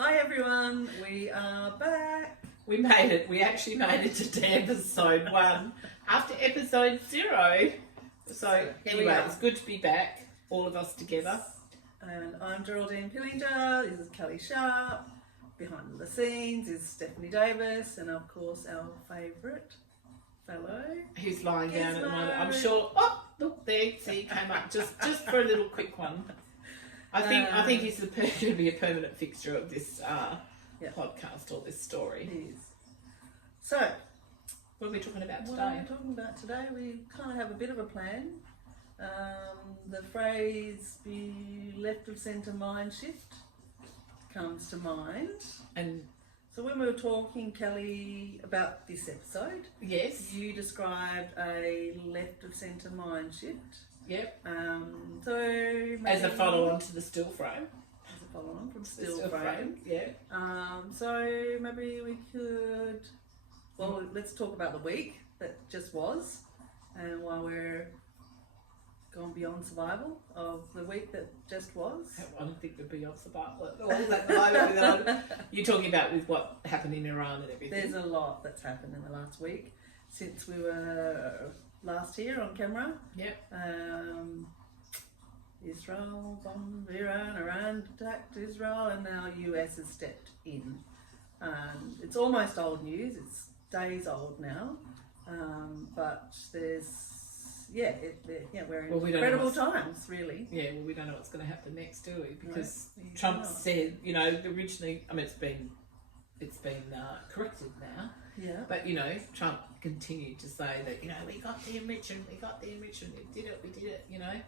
Hi everyone, we are back. We made it. We actually made it to episode 1 after episode 0. So anyway, it's good to be back, all of us together. And I'm Geraldine Pillinger, this is Kelly Sharp. Behind the scenes is Stephanie Davis, and of course our favourite fellow. Who's lying down at the moment. I'm sure, oh, look there, see, he came up just for a little quick one. I think he's going to be a permanent fixture of this podcast or this story. He is. So, what are we talking about today? What are we talking about today? We kind of have a bit of a plan. The phrase "be left of centre mind shift" comes to mind. And so when we were talking, Kelly, about this episode, yes, you described a left of centre mind shift. Yep. So maybe, as a follow-on to the still frame. As a follow-on from still frame. Yeah. So maybe we could. Well, let's talk about the week that just was, and while we're gone beyond survival of the week that just was. I don't think we'd be on survival at all. You're talking about with what happened in Iran and everything. There's a lot that's happened in the last week since we were last here on camera. Yep. Israel bombed Iran, Iran attacked Israel, and now US has stepped in. It's almost old news, it's days old now, but we're in incredible times, really. Yeah, well, we don't know what's going to happen next, do we? Because Trump said, originally, it's been corrected now. Yeah. But, Trump continued to say that, we got the enrichment, we did it,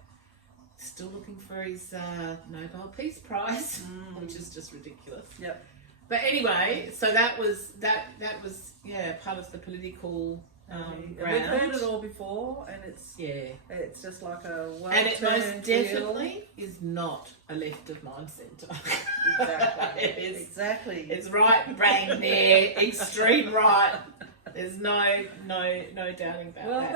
Still looking for his Nobel Peace Prize, which is just ridiculous. Yep. But anyway, so that was part of the political we've heard it all before, and it's just like a one. And it most definitely is not a left of mind centre. Exactly. It is exactly. It's right brain there, extreme right. There's no doubting about that. Well,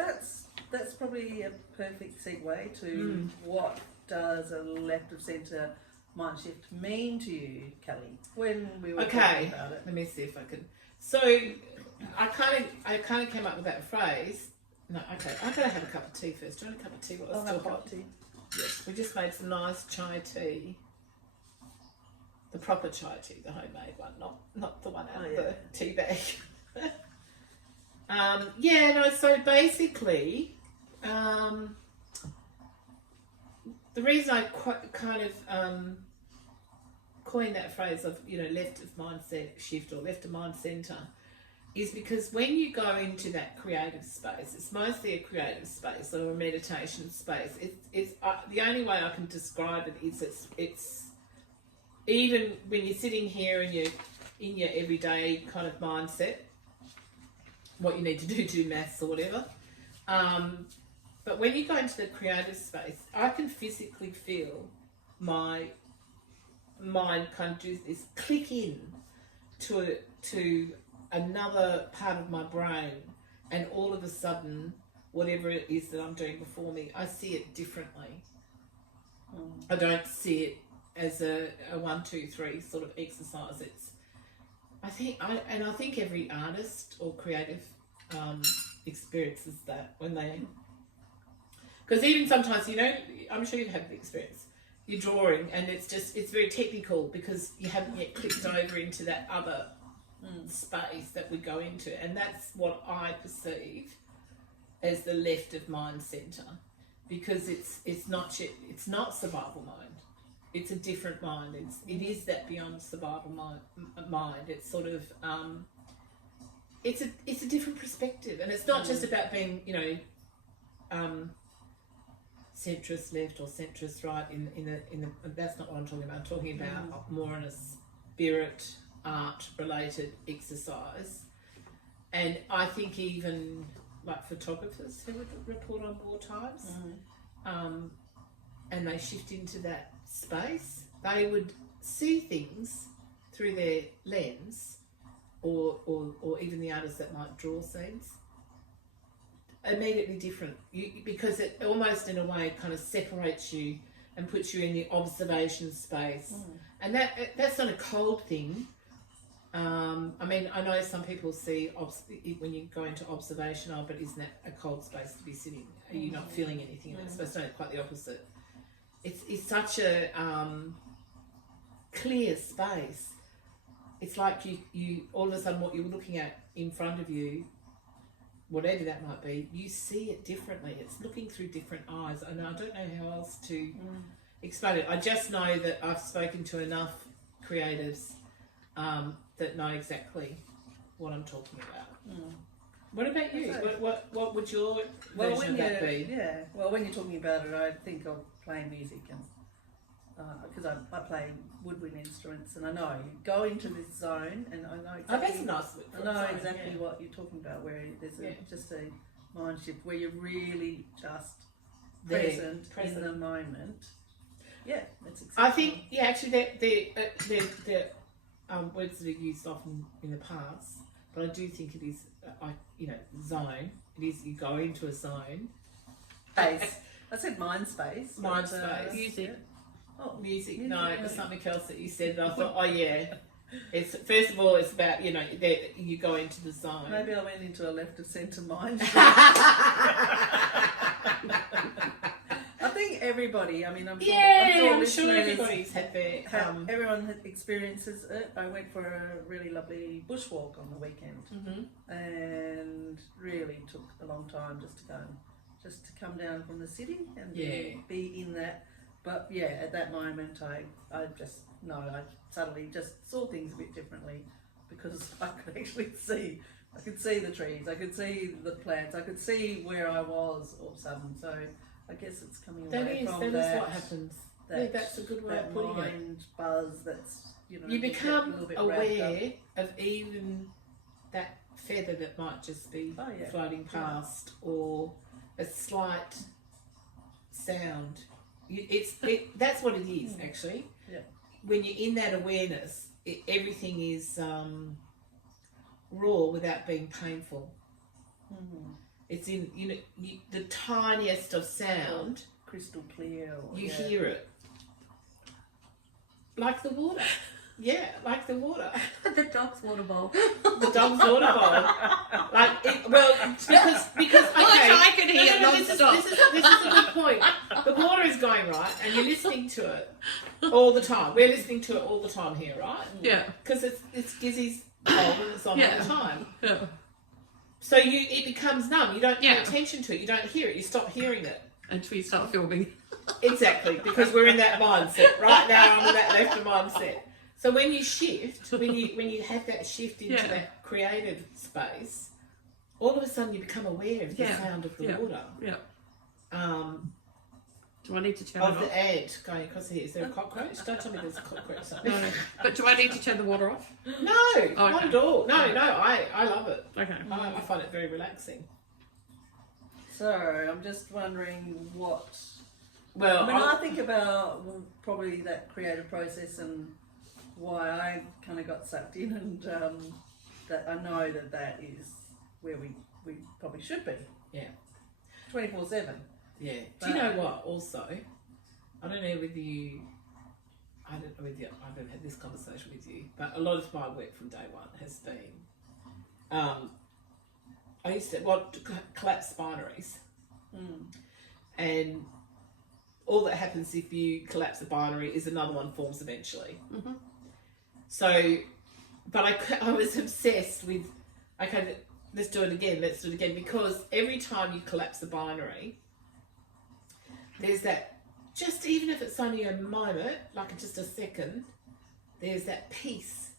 that's probably a perfect segue to what does a left of centre mind shift mean to you, Kelly? When we were talking about it. Let me see if I can. So I kind of came up with that phrase. No, okay. I gotta have a cup of tea first. Do you want a cup of tea? I'll have a cup of tea. Yes. We just made some nice chai tea. The proper chai tea, the homemade one, not the one out of the tea bag. So basically, the reason I kind of coined that phrase of, left of mindset shift or left of mind centre is because when you go into that creative space, it's mostly a creative space or a meditation space. It's the only way I can describe it is it's even when you're sitting here and you're in your everyday kind of mindset, what you need to do maths or whatever. But when you go into the creative space, I can physically feel my mind kind of do this click in to another part of my brain, and all of a sudden, whatever it is that I'm doing before me, I see it differently. I don't see it as a 1, 2, 3 sort of exercise. I think every artist or creative experiences that when they, because even sometimes, I'm sure you've had the experience. You're drawing and it's very technical because you haven't yet clicked over into that other space that we go into, and that's what I perceive as the left of mind centre, because it's not survival mind. It's a different mind. It is that beyond survival mind. It's sort of it's a different perspective, and it's not just about being centrist left or centrist right. In the that's not what I'm talking about. I'm talking about more in a spirit art related exercise. And I think even like photographers who would report on war times, and they shift into that space, they would see things through their lens, or even the artists that might draw scenes, immediately different, because it almost in a way kind of separates you and puts you in the observation space. And that's not a cold thing. I mean, I know some people see when you go into observation, oh, but isn't that a cold space to be sitting? Are you not feeling anything? It's supposed to be quite the opposite. It's such a clear space. It's like you all of a sudden what you're looking at in front of you, whatever that might be, you see it differently. It's looking through different eyes. And I don't know how else to explain it. I just know that I've spoken to enough creatives that know exactly what I'm talking about. What about you? What would your version of that be? Yeah, well, when you're talking about it, I think of playing music, and because I play woodwind instruments, and I know you go into this zone, and I know exactly, that's nice. I know exactly what you're talking about, where there's just a mind shift, where you're really just present in the moment. Yeah, that's exactly. I think, actually, they're words that are used often in the past, but I do think it is, zone. It is, you go into a zone. Space. I said mind space. Mind space. Music. Yeah. Oh, music. No, it was something else that you said that I thought, oh yeah. It's, first of all, it's about, that you go into the zone. Maybe I went into a left of centre mind. I think everybody, I'm sure everybody's had their... everyone experiences it. I went for a really lovely bushwalk on the weekend, and really took a long time just to come down from the city and be in that. But at that moment I suddenly just saw things a bit differently, because I could actually see. I could see the trees, I could see the plants, I could see where I was all of a sudden. So I guess it's coming away from that. That is what happens. That's a good way of putting it. Mind buzz. That's you become aware of even that feather that might just be floating past, or a slight sound. That's what it is actually. Yeah. When you're in that awareness, everything is raw without being painful. It's in the tiniest of sound, crystal clear. You hear it, like the water. Yeah, like the water. The dog's water bowl. The dog's water bowl. Because okay. I can hear non-stop. This is a good point. The water is going right, and you're listening to it all the time. We're listening to it all the time here, right? Yeah. Because it's Gizzy's bowl and it's on all the time. Yeah. So it becomes numb. You don't pay attention to it. You don't hear it. You stop hearing it. Until you start filming. Exactly, because we're in that mindset. Right now I'm in that left mindset. So when you shift, when you have that shift into that creative space, all of a sudden you become aware of the sound of the water. Yeah. Do I need to turn it off? off? Of the ant going across here. Is there a cockroach? Don't tell me there's a cockroach. No. But do I need to turn the water off? No, not at all. No, I love it. Okay. I find it very relaxing. So I'm just wondering what... Well, I think about probably that creative process and why I kind of got sucked in, and that I know that is where we probably should be. Yeah. 24/7. Yeah. Do you know what? Also, I don't know whether you. I don't know whether I've had this conversation with you, but a lot of my work from day one has been. I used to collapse binaries, and all that happens if you collapse a binary is another one forms eventually. So, but I was obsessed with, okay, let's do it again, because every time you collapse a binary, there's that, just even if it's only a moment, like just a second, there's that peace,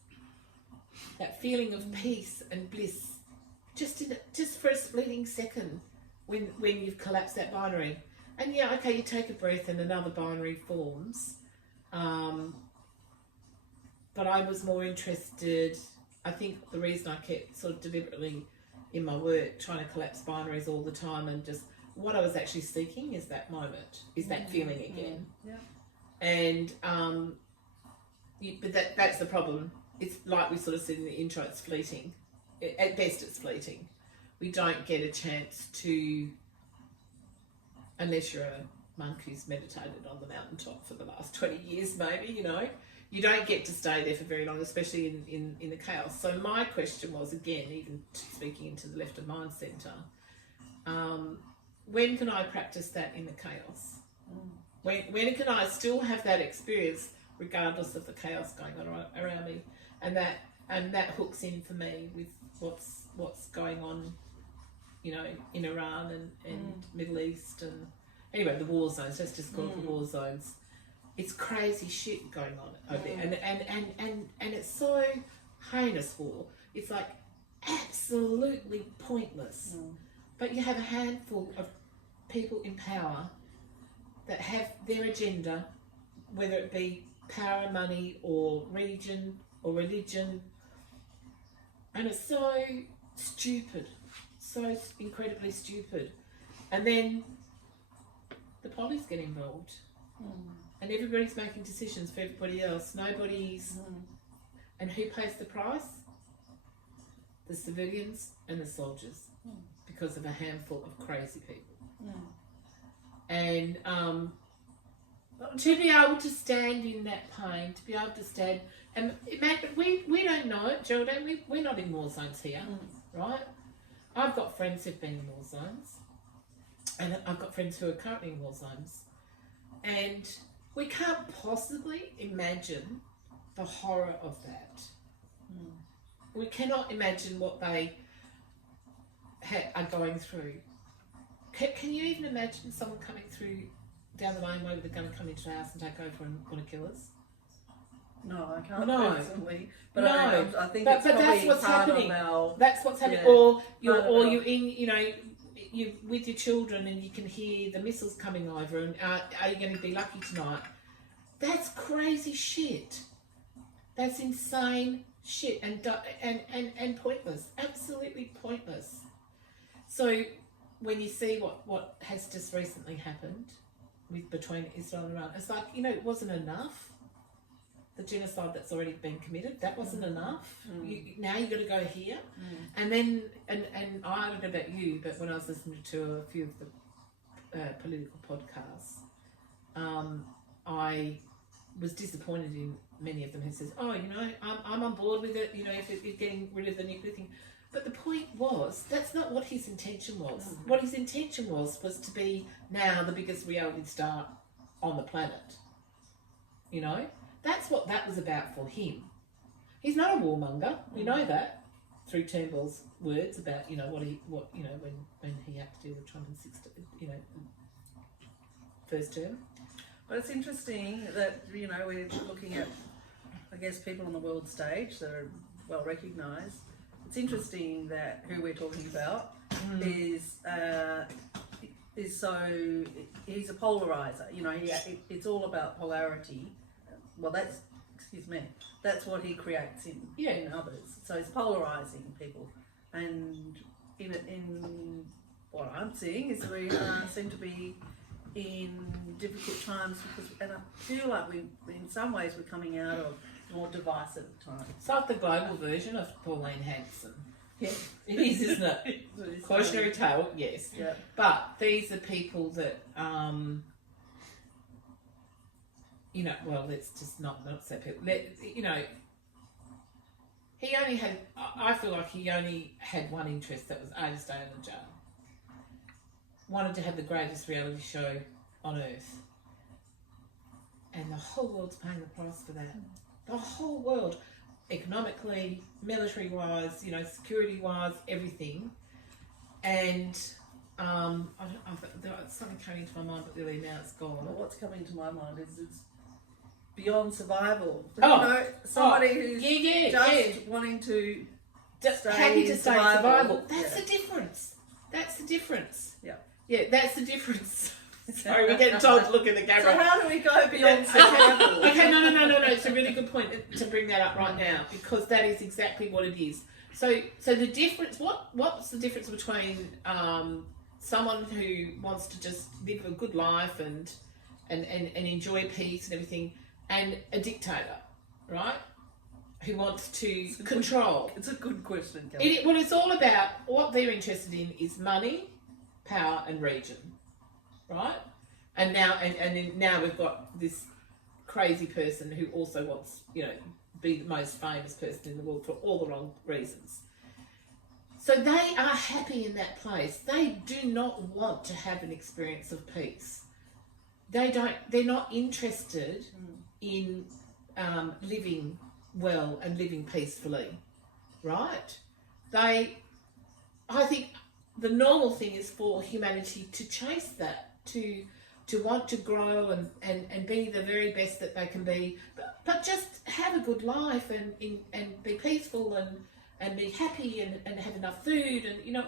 that feeling of peace and bliss, just for a splitting second when you've collapsed that binary. And you take a breath and another binary forms. But I was more interested, I think the reason I kept sort of deliberately in my work trying to collapse binaries all the time, and just what I was actually seeking is that moment, is that feeling again. Yeah. And but that's the problem. It's like we sort of said in the intro, it's fleeting. At best it's fleeting. We don't get a chance to, unless you're monk who's meditated on the mountaintop for the last 20 years, maybe, you know. You don't get to stay there for very long, especially in the chaos. So my question was, again, even speaking into the left of mind centre, when can I practice that in the chaos? When can I still have that experience regardless of the chaos going on around me? And that hooks in for me with what's going on, you know, in Iran and Middle East, and anyway, the war zones. Let's just call it the war zones. It's crazy shit going on over there, and it's so heinous war. It's like absolutely pointless. But you have a handful of people in power that have their agenda, whether it be power, money, or region or religion, and it's so stupid, so incredibly stupid. And then the police get involved. And everybody's making decisions for everybody else. Nobody's... And who pays the price? The civilians and the soldiers. Because of a handful of crazy people. And to be able to stand in that pain, to be able to stand... And imagine, we don't know it, Geraldine. We're not in war zones here, right? I've got friends who've been in war zones. And I've got friends who are currently in war zones. And we can't possibly imagine the horror of that. We cannot imagine what they are going through. Can you even imagine someone coming through down the laneway with a gun and come into the house and take over and want to kill us? No, I can't No. personally. But No. I think But it's that's probably what's part happening. of our... That's what's happening. Yeah. Or you're Part of you in, you know, you with your children and you can hear the missiles coming over, and are you going to be lucky tonight? That's crazy shit. That's insane shit and pointless. Absolutely pointless. So when you see what has just recently happened between Israel and Iran, it's like, you know, it wasn't enough. The genocide that's already been committed, that wasn't enough. Now you've got to go here. And then, and I don't know about you, but when I was listening to a few of the political podcasts, I was disappointed in many of them who says, oh, you know, I'm on board with it, you know, if you're getting rid of the nuclear thing. But the point was, that's not what his intention was. What his intention was to be now the biggest reality star on the planet. You know? That's what that was about for him. He's not a warmonger. We know that through Turnbull's words about, you know, when he had to deal with Trump in first term. But it's interesting that, you know, we're looking at, I guess, people on the world stage that are well recognised. It's interesting that who we're talking about is so, he's a polarizer. You know, it's all about polarity. Well, that's what he creates in others. So he's polarising people, and in what I'm seeing is we seem to be in difficult times and I feel like in some ways we're coming out of more divisive times. It's like the global version of Pauline Hanson. Yeah, it is, isn't it? Cautionary tale, yes. Yeah. But these are people that. You know, well, let's just not say people. You know, he only had. I feel like he only had one interest, that was to stay in the jail. Wanted to have the greatest reality show on earth, and the whole world's paying the price for that. The whole world, economically, military-wise, you know, security-wise, everything. And something came into my mind, but really now it's gone. Well, what's coming to my mind is it's beyond survival. You know, somebody who's just wanting to stay happy to in stay in survival. That's Yeah. the difference. That's the difference. Yeah. Yeah, that's the difference. Sorry, we're getting told to look in the camera. So how do we go beyond survival? Okay, no. It's a really good point to bring that up right now, because that is exactly what it is. So the difference. What's the difference between someone who wants to just live a good life and enjoy peace and everything, and a dictator, right? Who wants to control. It's a good question, Kelly. What it's all about, what they're interested in is money, power and region, right? And now we've got this crazy person who also wants, be the most famous person in the world for all the wrong reasons. So they are happy in that place. They do not want to have an experience of peace. They're not interested in living well and living peacefully, right? I think the normal thing is for humanity to chase that, to want to grow and be the very best that they can be, but just have a good life and be peaceful and be happy and have enough food and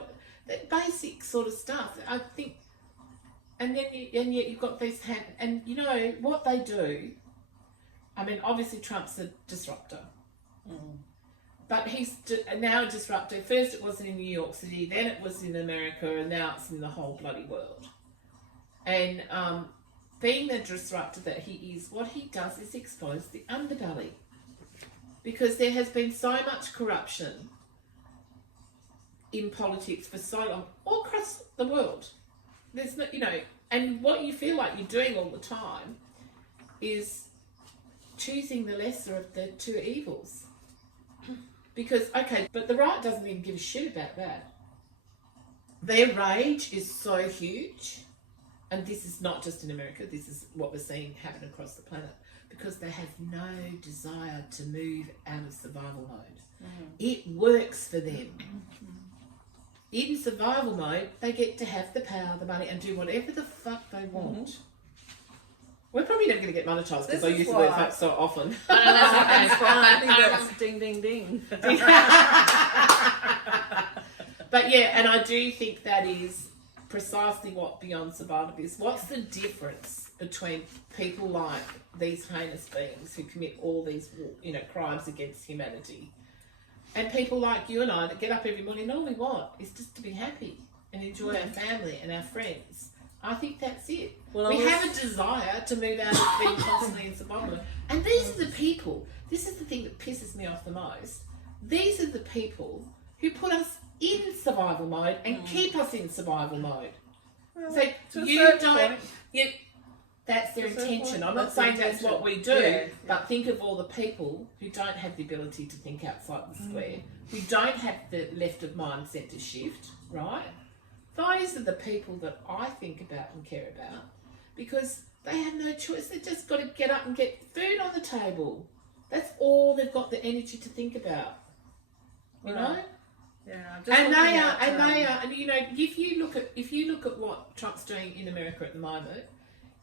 that basic sort of stuff. I think, and yet you've got these and what they do. I mean, obviously Trump's a disruptor, but he's now a disruptor. First it wasn't in New York City, then it was in America, and now it's in the whole bloody world. And being the disruptor that he is, what he does is expose the underbelly. Because there has been so much corruption in politics for so long, all across the world. There's no, and what you feel like you're doing all the time is choosing the lesser of the two evils. Because, but the right doesn't even give a shit about that. Their rage is so huge. And this is not just in America, this is what we're seeing happen across the planet, because they have no desire to move out of survival mode. It works for them. In survival mode, they get to have the power, the money, and do whatever the fuck they want. We're probably never going to get monetised because I use the word fuck so often. That's why I think that's ding, ding, ding. But yeah, and I do think that is precisely what Beyond Survival is. What's the difference between people like these heinous beings who commit all these, crimes against humanity, and people like you and I that get up every morning and all we want is just to be happy and enjoy our family and our friends? I think that's it. Well, we have a desire to move out of being constantly in survival mode. And these are the people, this is the thing that pisses me off the most, these are the people who put us in survival mode and keep us in survival mode. Well, so you don't, that's their intention. I'm not saying that's what we do, but think of all the people who don't have the ability to think outside the square, who don't have the left of mindset to shift, right? Those are the people that I think about and care about, because they have no choice. They've just got to get up and get food on the table. That's all they've got the energy to think about, you know? Yeah, and they are, and if you look at what Trump's doing in America at the moment,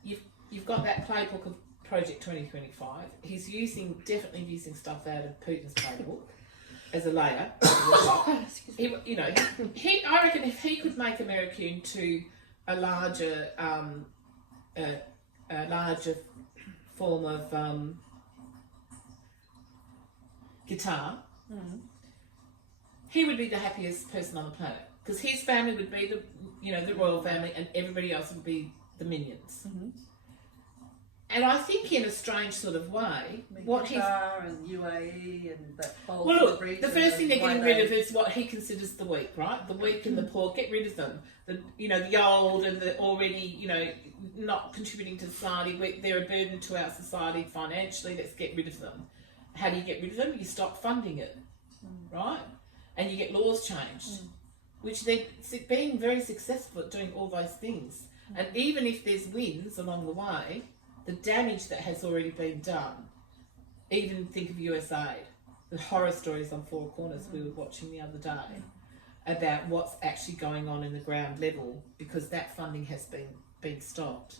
you've got that playbook of Project 2025. He's definitely using stuff out of Putin's playbook as a layer. I reckon if he could make America into a larger form of guitar. He would be the happiest person on the planet, because his family would be the royal family, and everybody else would be the minions. And I think in a strange sort of way, what he's and UAE and that whole the first thing they're getting rid of is what he considers the weak, right? The weak and the poor. Get rid of them. The old and the already not contributing to society. They're a burden to our society financially. Let's get rid of them. How do you get rid of them? You stop funding it, right? And you get laws changed, which they're being very successful at doing all those things. And even if there's wins along the way, the damage that has already been done, even think of USAID, the horror stories on Four Corners we were watching the other day about what's actually going on in the ground level, because that funding has been stopped.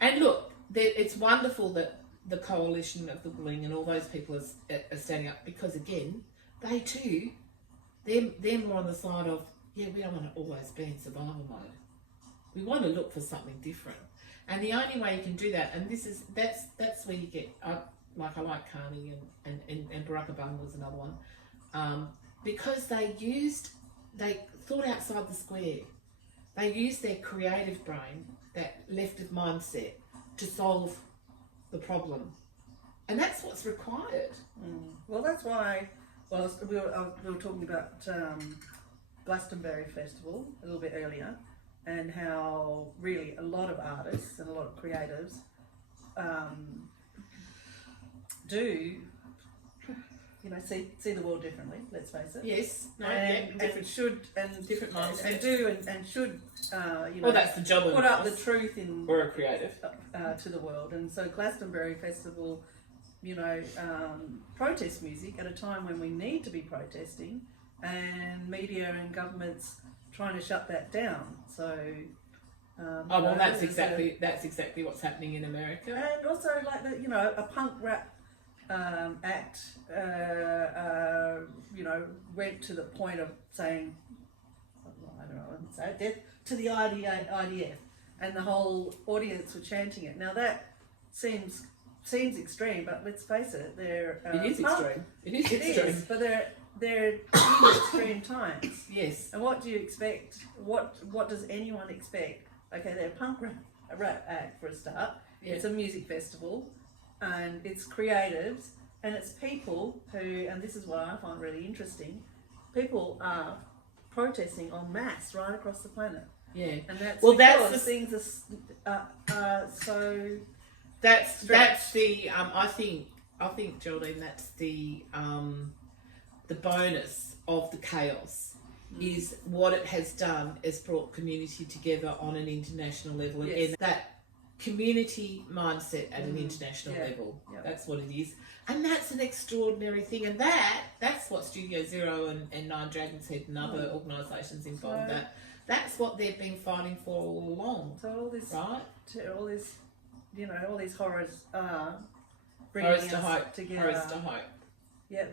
And look, it's wonderful that the coalition of the willing and all those people are standing up, because again, they too, they're more on the side of, we don't want to always be in survival mode. We want to look for something different. And the only way you can do that, and that's where you get, I like Carney and Barack Obama was another one, because they thought outside the square. They used their creative brain, that left of mindset, to solve the problem. And that's what's required. Well, that's why, we were talking about Glastonbury Festival a little bit earlier, and how really a lot of artists and a lot of creatives do, you know, see the world differently. Let's face it. Yes. No. And Different. should and Different mindsets. and do and should you know, Well, that's the job of put up the us. truth in We're a creative. to the world. And so Glastonbury Festival, you know, protest music at a time when we need to be protesting, and media and governments trying to shut that down. So Oh well, that's exactly what's happening in America. and also like the, you know, a punk rap act you know, went to the point of saying, I don't know, I wouldn't say it, death to the IDF, and the whole audience were chanting it. Now that seems extreme, but let's face it, they're It is punk. extreme. It is It extreme. is, but they're in extreme times. Yes. And what do you expect? What does anyone expect? Okay, they're a punk rap act for a start. Yeah. It's a music festival, and it's creatives, and it's people who, and this is what I find really interesting, people are protesting en masse right across the planet. Yeah. And that's Well, because that's the things are so... That's Stretch. the I think Geraldine, that's the bonus of the chaos is what it has done is brought community together on an international level, and Yes. that community mindset at an international Yeah. level. Yep. That's what it is, and that's an extraordinary thing, and that's what Studio Zero and Nine Dragons Head and other organisations involved. So- That's what they've been fighting for all along, So all this, right? all this, you know, all these horrors are bringing Horrors us to hope. together. Horrors to hope. Yeah,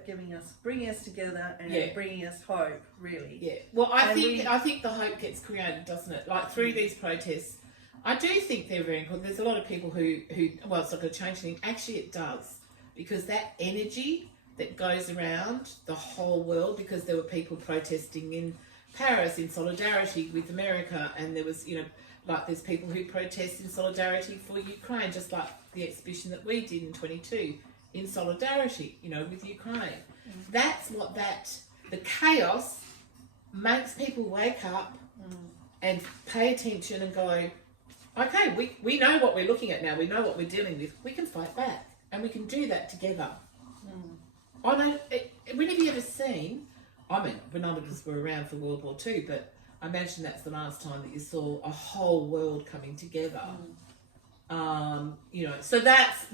bringing us together and Yeah. bringing us hope, really. Yeah. Well, I And think the hope gets created, doesn't it? Like through these protests, I do think they're very important. There's a lot of people who well, it's not going to change anything. Actually, it does, because that energy that goes around the whole world, because there were people protesting in Paris in solidarity with America, and there was, you know, like there's people who protest in solidarity for Ukraine, just like the exhibition that we did in 22 in solidarity, you know, with Ukraine. That's what the chaos makes people wake up and pay attention and go, okay, we know what we're looking at now, we know what we're dealing with, we can fight back, and we can do that together. I know, when have you ever seen, I mean, when none of us were around for World War II, but I imagine that's the last time that you saw a whole world coming together. You know, so that's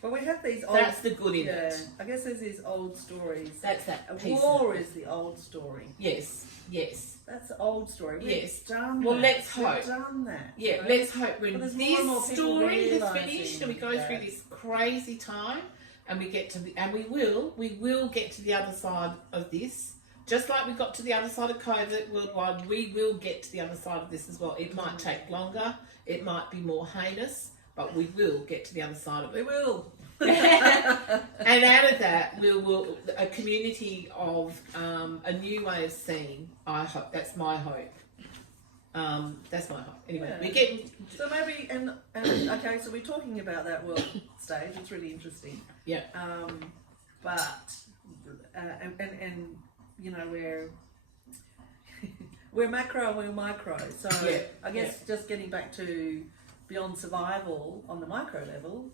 But we have these old... that's the good in it. I guess there's these old stories. That's that A piece. war is the old story. Yes. That's the old story. We've Yes. done Well, that. let's We've hope. done that. Yeah, you know? let's hope when But there's this more and more people story has realising finished and we go that. through this crazy time and we get to we will get to the other side of this. Just like we got to the other side of COVID worldwide, we will get to the other side of this as well. It might take longer, it might be more heinous, but we will get to the other side of We it. will. And out of that, we will a community of a new way of seeing. I hope that's my hope. That's my hope. Anyway, Yeah. we're getting So maybe, and okay, so we're talking about that world stage. It's really interesting. yeah. But and you know, we're macro and we're micro. So Yeah, I guess just getting back to beyond survival on the micro level.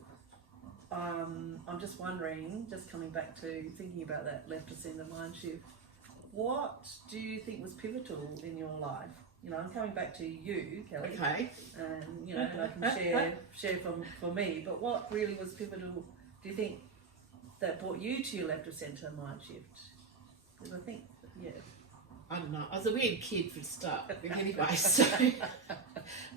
I'm just wondering, just coming back to thinking about that left us in the mind shift. What do you think was pivotal in your life? You know, I'm coming back to you, Kelly. Okay. And you know, and I can share for me. But what really was pivotal? Do you think that brought you to your left of centre mind shift? Because I think, yeah. I don't know. I was a weird kid for a start. Anyway, so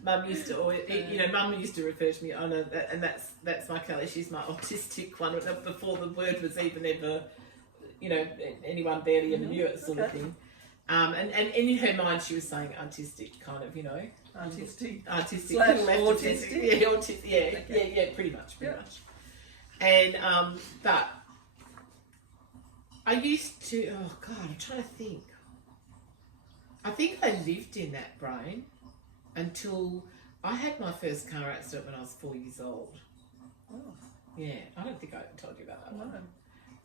Mum used to always, you know, Mum used to refer to me. I know that, and that's my Kelly. She's my autistic one. Before the word was even ever, you know, anyone barely ever knew it, sort of thing. And in her mind, she was saying artistic, kind of, you know, Artistic. artistic, / autistic. yeah, autistic, yeah, Okay. yeah, pretty much. And but I used to. Oh God, I'm trying to think. I think I lived in that brain until I had my first car accident when I was 4 years old. Oh, Yeah, I don't think I told you about that one. no.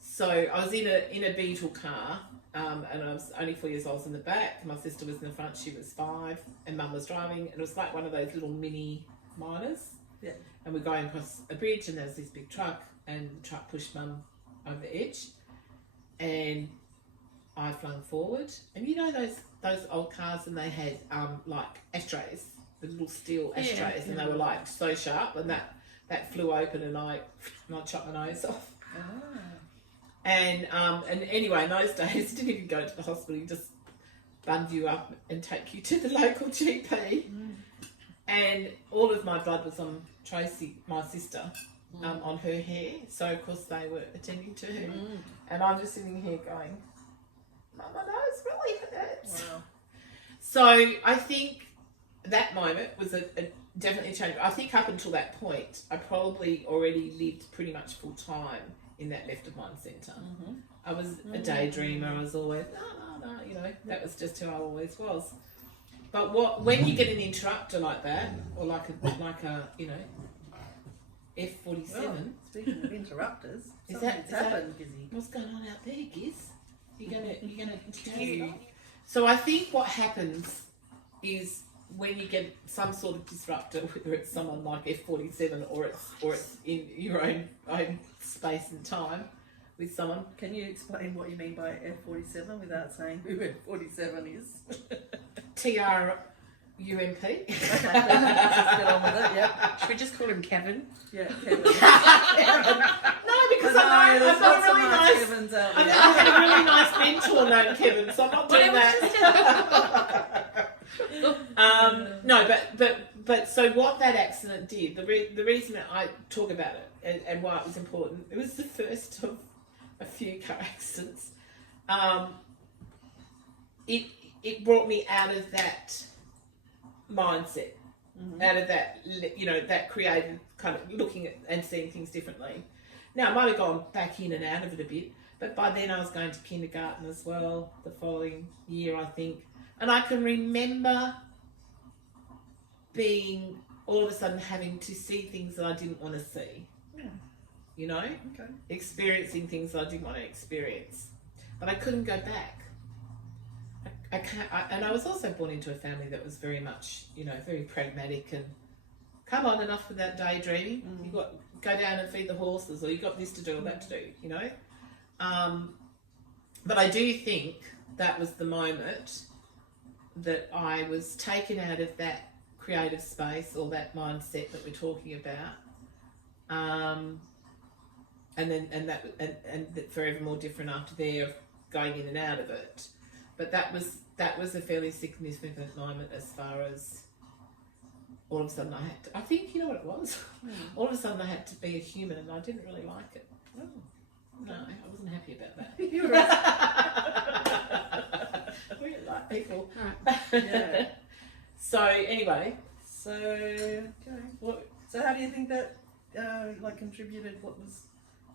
So I was in a Beetle car, and I was only 4 years old. I was in the back. My sister was in the front. She was 5, and Mum was driving. And it was like one of those little mini miners. Yeah. And we're going across a bridge, and there's this big truck, and the truck pushed Mum over the edge, and I flung forward. And you know those old cars, and they had like ashtrays, the little steel ashtrays, and they were like so sharp, and that flew open, and I chopped my nose off. Ah. And anyway, in those days, didn't even go to the hospital. You just bund you up and take you to the local GP. And all of my blood was on Tracy, my sister, on her hair. So of course they were attending to her, and I'm just sitting here going, "My nose really hurts." Wow. So I think that moment was a definitely a change. I think up until that point, I probably already lived pretty much full time in that left of mind centre. I was a daydreamer. I was always no, you know, that was just who I always was. But when you get an interrupter like that, or like a you know, F47. Well, speaking of interrupters, Is something's that- happened, Gizzy. What's going on out there, Giz? You're gonna do. So I think what happens is when you get some sort of disruptor, whether it's someone like F47 or it's in your own space and time with someone. Can you explain what you mean by F47 without saying who F47 is? TRUMP. Okay, let's just get on with it. Yep. Should we just call him Kevin? Yeah, Kevin. No, because I've got a really nice. Kevins out I there. had a really nice mentor named Kevin, so I'm not doing that. No, but so what that accident did, the reason that I talk about it and why it was important, it was the first of a few car accidents. It brought me out of that mindset, out of that, you know, that creative kind of looking at and seeing things differently. Now, I might have gone back in and out of it a bit, but by then I was going to kindergarten as well, the following year, I think. And I can remember being, all of a sudden, having to see things that I didn't want to see. Yeah. You know? Okay. Experiencing things that I didn't want to experience. But I couldn't go back. I can't, and I was also born into a family that was very much, you know, very pragmatic and, come on, enough of that daydreaming. You got go down and feed the horses, or you got this to do or that to do, you know. But I do think that was the moment that I was taken out of that creative space or that mindset that we're talking about, and that forever more different after there of going in and out of it. But that was a fairly significant moment as far as all of a sudden I had to, I think, you know what it was? All of a sudden I had to be a human, and I didn't really like it. Oh. No, I wasn't happy about that. You were We didn't like people. yeah. So anyway, So, okay. So how do you think that like contributed what was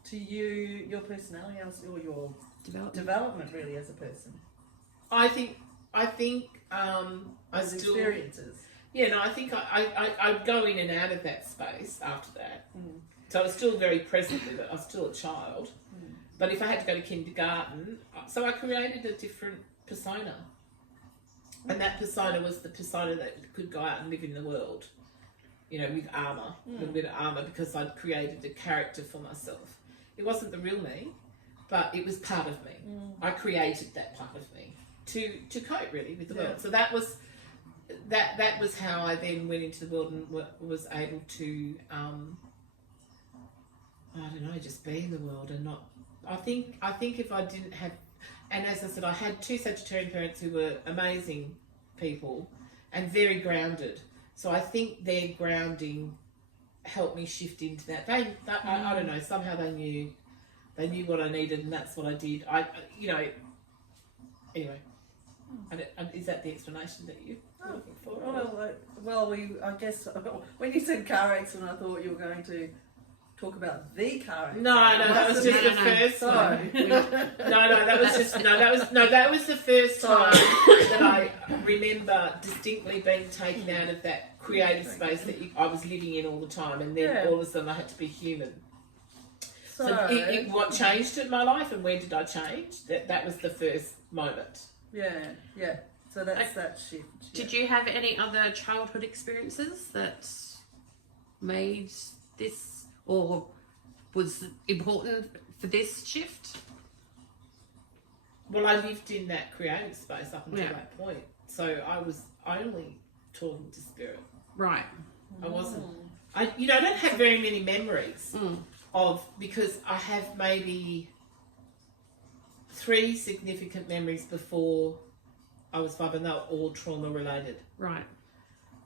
to you, your personality, or your development really as a person? I think I Those still, experiences. yeah, no, I think I'd go in and out of that space after that. So I was still very present with it. I was still a child. But if I had to go to kindergarten, so I created a different persona. And that persona was the persona that could go out and live in the world, you know, with armour, a little bit of armour, because I'd created a character for myself. It wasn't the real me, but it was part of me. I created that part of me to cope really with the world. So that was how I then went into the world and was able to, I don't know, just be in the world and not. I think if I didn't have, and as I said, I had 2 Sagittarian parents who were amazing people and very grounded. So I think their grounding helped me shift into that. I don't know. Somehow they knew what I needed, and that's what I did. Anyway. Is that the explanation that you were looking for? I guess when you said car accident, I thought you were going to talk about the car accident. No, that was just the first one. That was the first time that I remember distinctly being taken out of that creative space that I was living in all the time, and then all of a sudden I had to be human. So, what changed in my life and where did I change? That was the first moment. yeah. So that's that shift. Did you have any other childhood experiences that made this or was important for this shift? Well, I lived in that creative space up until Yeah. that point. So I was only talking to spirit. Right. I wasn't. I don't have very many memories because I have maybe 3 significant memories before I was 5, and they were all trauma related. Right.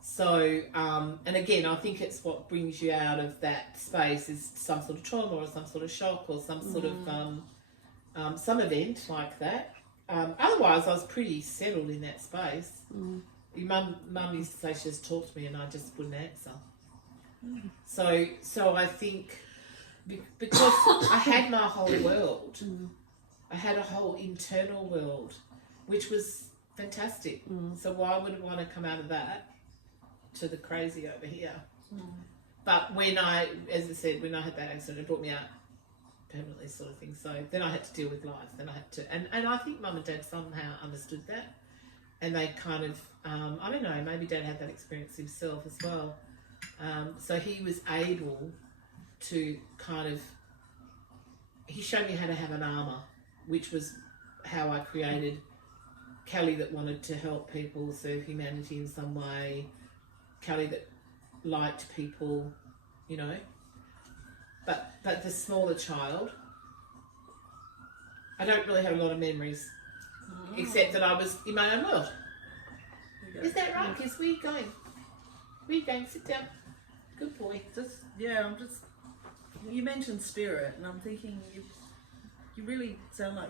So, and again, I think it's what brings you out of that space is some sort of trauma or some sort of shock or some sort of some event like that. Otherwise, I was pretty settled in that space. Mum used to say she just talked to me and I just wouldn't answer. So I think because I had my whole world, I had a whole internal world, which was fantastic. So why would I want to come out of that to the crazy over here? But when as I said, when I had that accident, it brought me out permanently, sort of thing. So then I had to deal with life. Then I had to, and I think Mum and Dad somehow understood that, and they kind of, I don't know, maybe Dad had that experience himself as well. So he was able to kind of, he showed me how to have an armour, which was how I created Kelly that wanted to help people, serve humanity in some way, Kelly that liked people, but the smaller child, I don't really have a lot of memories, except that I was in my own world. Is that right? Because where are you going? Where are you going? Sit down. Good boy. You mentioned spirit, and I'm thinking you really sound like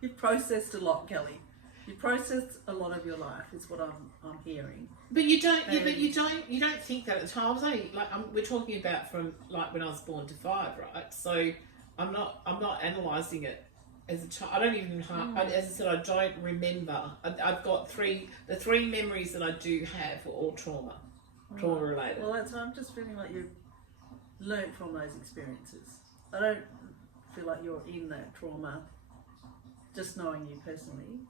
you've processed a lot, Kelly. You processed a lot of your life, is what I'm hearing. But you don't. Yeah, but you don't think that at the time. I was only we're talking about from like when I was born to 5, right? So I'm not analysing it as a child. I don't even. As I said, I don't remember. I've got the 3 memories that I do have are all trauma related. Well, I'm just feeling like you learnt from those experiences. I don't feel like you're in that trauma. Just knowing you personally.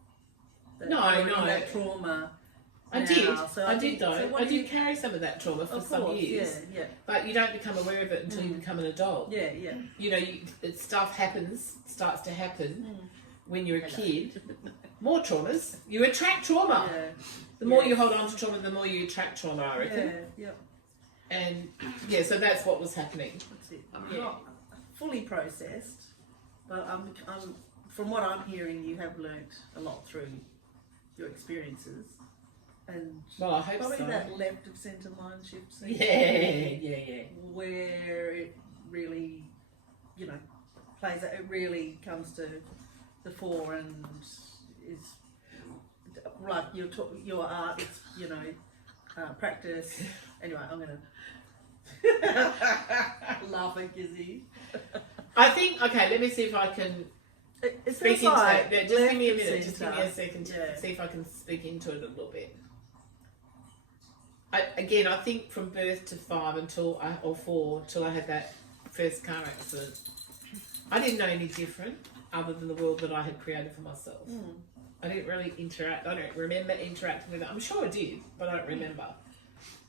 No. In that trauma. I now. did. So I did though. So I did carry some of that trauma for some years. Yeah. But you don't become aware of it until you become an adult. Yeah. Stuff starts to happen when you're a kid. More traumas. You attract trauma. Yeah. The more you hold on to trauma, the more you attract trauma, I reckon. Yeah. And so that's what was happening. That's it. I'm not fully processed, but I'm from what I'm hearing, you have learnt a lot through your experiences, and well, I hope probably so. that left of centre mind shift scene. Yeah. Where it really, plays out. It really comes to the fore and is like your art. It's practice. Anyway, I'm gonna laugh at Gizzy. I think let me see if I can. It speak feels into like it. Just give me a minute. left Just give me a second to see if I can speak into it a little bit. I think from birth to 5 or 4 till I had that first car accident, I didn't know any different other than the world that I had created for myself. I didn't really interact. I don't remember interacting with it. I'm sure I did, but I don't remember.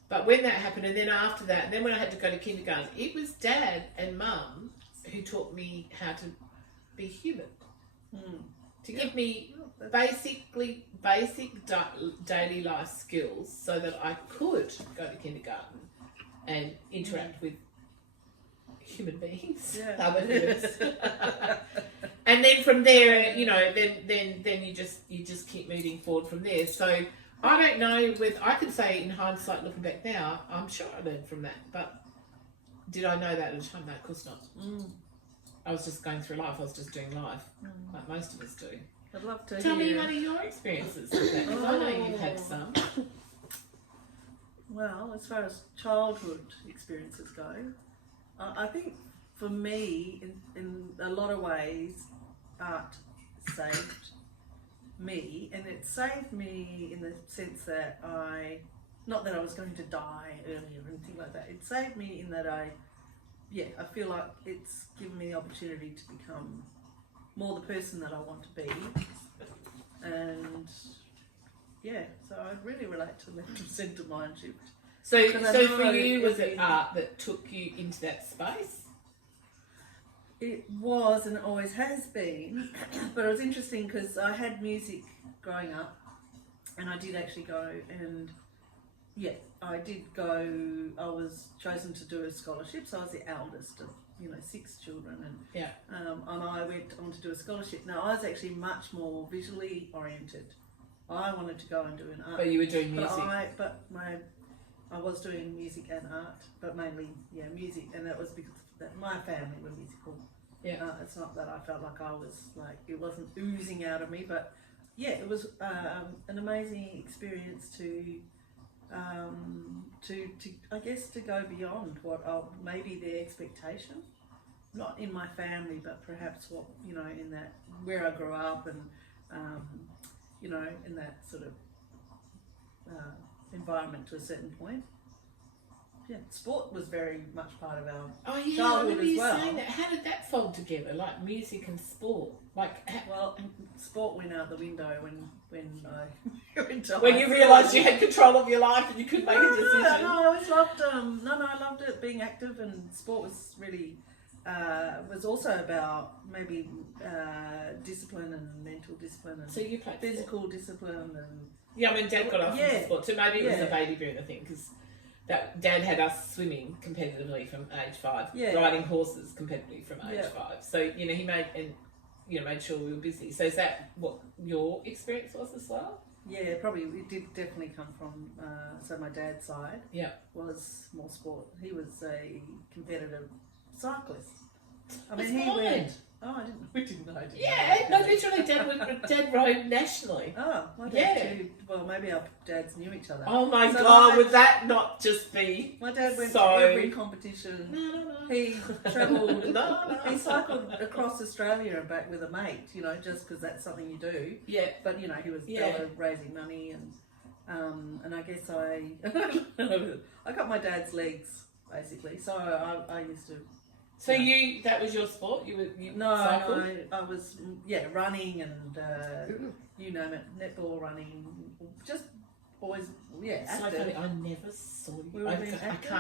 But when that happened, and then after that, then when I had to go to kindergarten, it was Dad and Mum who taught me how to be human. To give me basic daily life skills so that I could go to kindergarten and interact with human beings, other humans. And then from there, then you just keep moving forward from there. So I don't know I can say in hindsight, looking back now, I'm sure I learned from that. But did I know that at the time? No, of course not. I was just going through life. I was just doing life, like most of us do. I'd love to Tell me hear. one of your experiences with that, because I know you've had some. Well, as far as childhood experiences go, I think for me, in a lot of ways, art saved me, and it saved me in the sense that not that I was going to die earlier or anything like that. It saved me in that I feel like it's given me the opportunity to become more the person that I want to be, and so I really relate to left of centre Mindshift. So for you, was it art that took you into that space? It was, and it always has been, but it was interesting because I had music growing up, and I did actually go and, I was chosen to do a scholarship, so I was the eldest of, 6 children, and I went on to do a scholarship. Now, I was actually much more visually oriented. I wanted to go and do an art. But you were doing music. I was doing music and art, but mainly, music, and that was because my family were musical. Yeah. It's not that I felt like I was it wasn't oozing out of me, but it was an amazing experience to I guess to go beyond what maybe their expectation, not in my family, but perhaps what in that where I grew up and in that sort of environment to a certain point. Yeah, sport was very much part of our I childhood remember as you well. saying that. How did that fold together, like music and sport? Well, sport went out the window when I went to when you realised you had control of your life and you could make a decision. No, I always loved I loved it, being active, and sport was really was also about maybe discipline and mental discipline and So you played physical sport. discipline and Dad got us into sport, so maybe it was a baby boom, I think, because Dad had us swimming competitively from age 5, riding horses competitively from age 5. So he made sure we were busy. So is that what your experience was as well? Yeah, probably it did definitely come from. So my dad's side was more sport. He was a competitive cyclist. I mean, he went. Oh, we didn't know. Literally, Dad rode nationally. Oh, my dad too. Well, maybe our dads knew each other. Oh my God, would that not just be? My dad went to every competition. No. He travelled. He cycled across Australia and back with a mate. Just because that's something you do. Yeah. But he was raising money, and I guess I got my dad's legs basically. So I used to. So that was your sport? You cycled? No, I was running and you name it, netball, running, just always So active. funny, I never saw you. We were being active?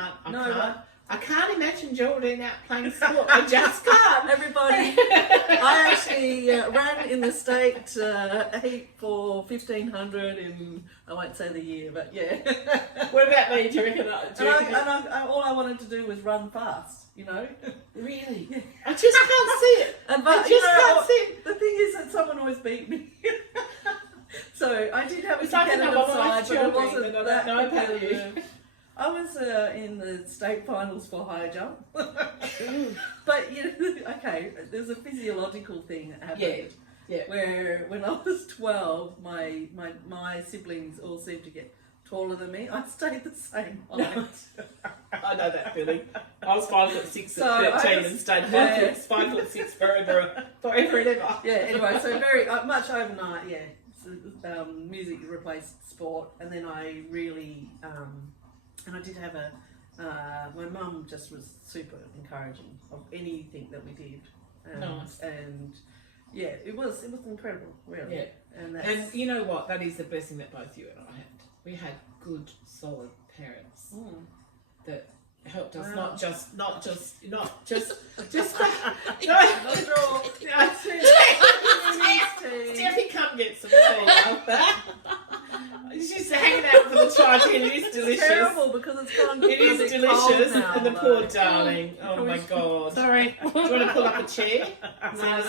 I can't imagine Jordan out playing sport. I just can't. Everybody, I actually ran in the state 8 for 1500 in, I won't say the year, but What about me? Do you reckon? All I wanted to do was run fast. Really? I just can't see it. But can't see it. The thing is that someone always beat me. So I did have a It's like competitive side, but it wasn't I don't that know about competitive. I was in the state finals for high jump. But okay, there's a physiological thing that happened. Yeah. Where when I was 12, my siblings all seemed to get taller than me. I stayed the same height. I know that feeling. I was 5'6" So at 13 and stayed 5'6" forever and ever. Yeah. Anyway, so very much overnight. Yeah. So, music replaced sport, and then I really and I did have my mum just was super encouraging of anything that we did. Nice. And it was incredible, really. Yeah. And you know what? That is the blessing that both you and I had. We had good, solid parents that helped us. Wow. Not just. Steffi, come get some tea. She's hanging out for the chai tea, and it is delicious. It's terrible because it's gone. It is delicious, and the poor darling. Oh my God. Sorry. Do you want to pull up a chair? No,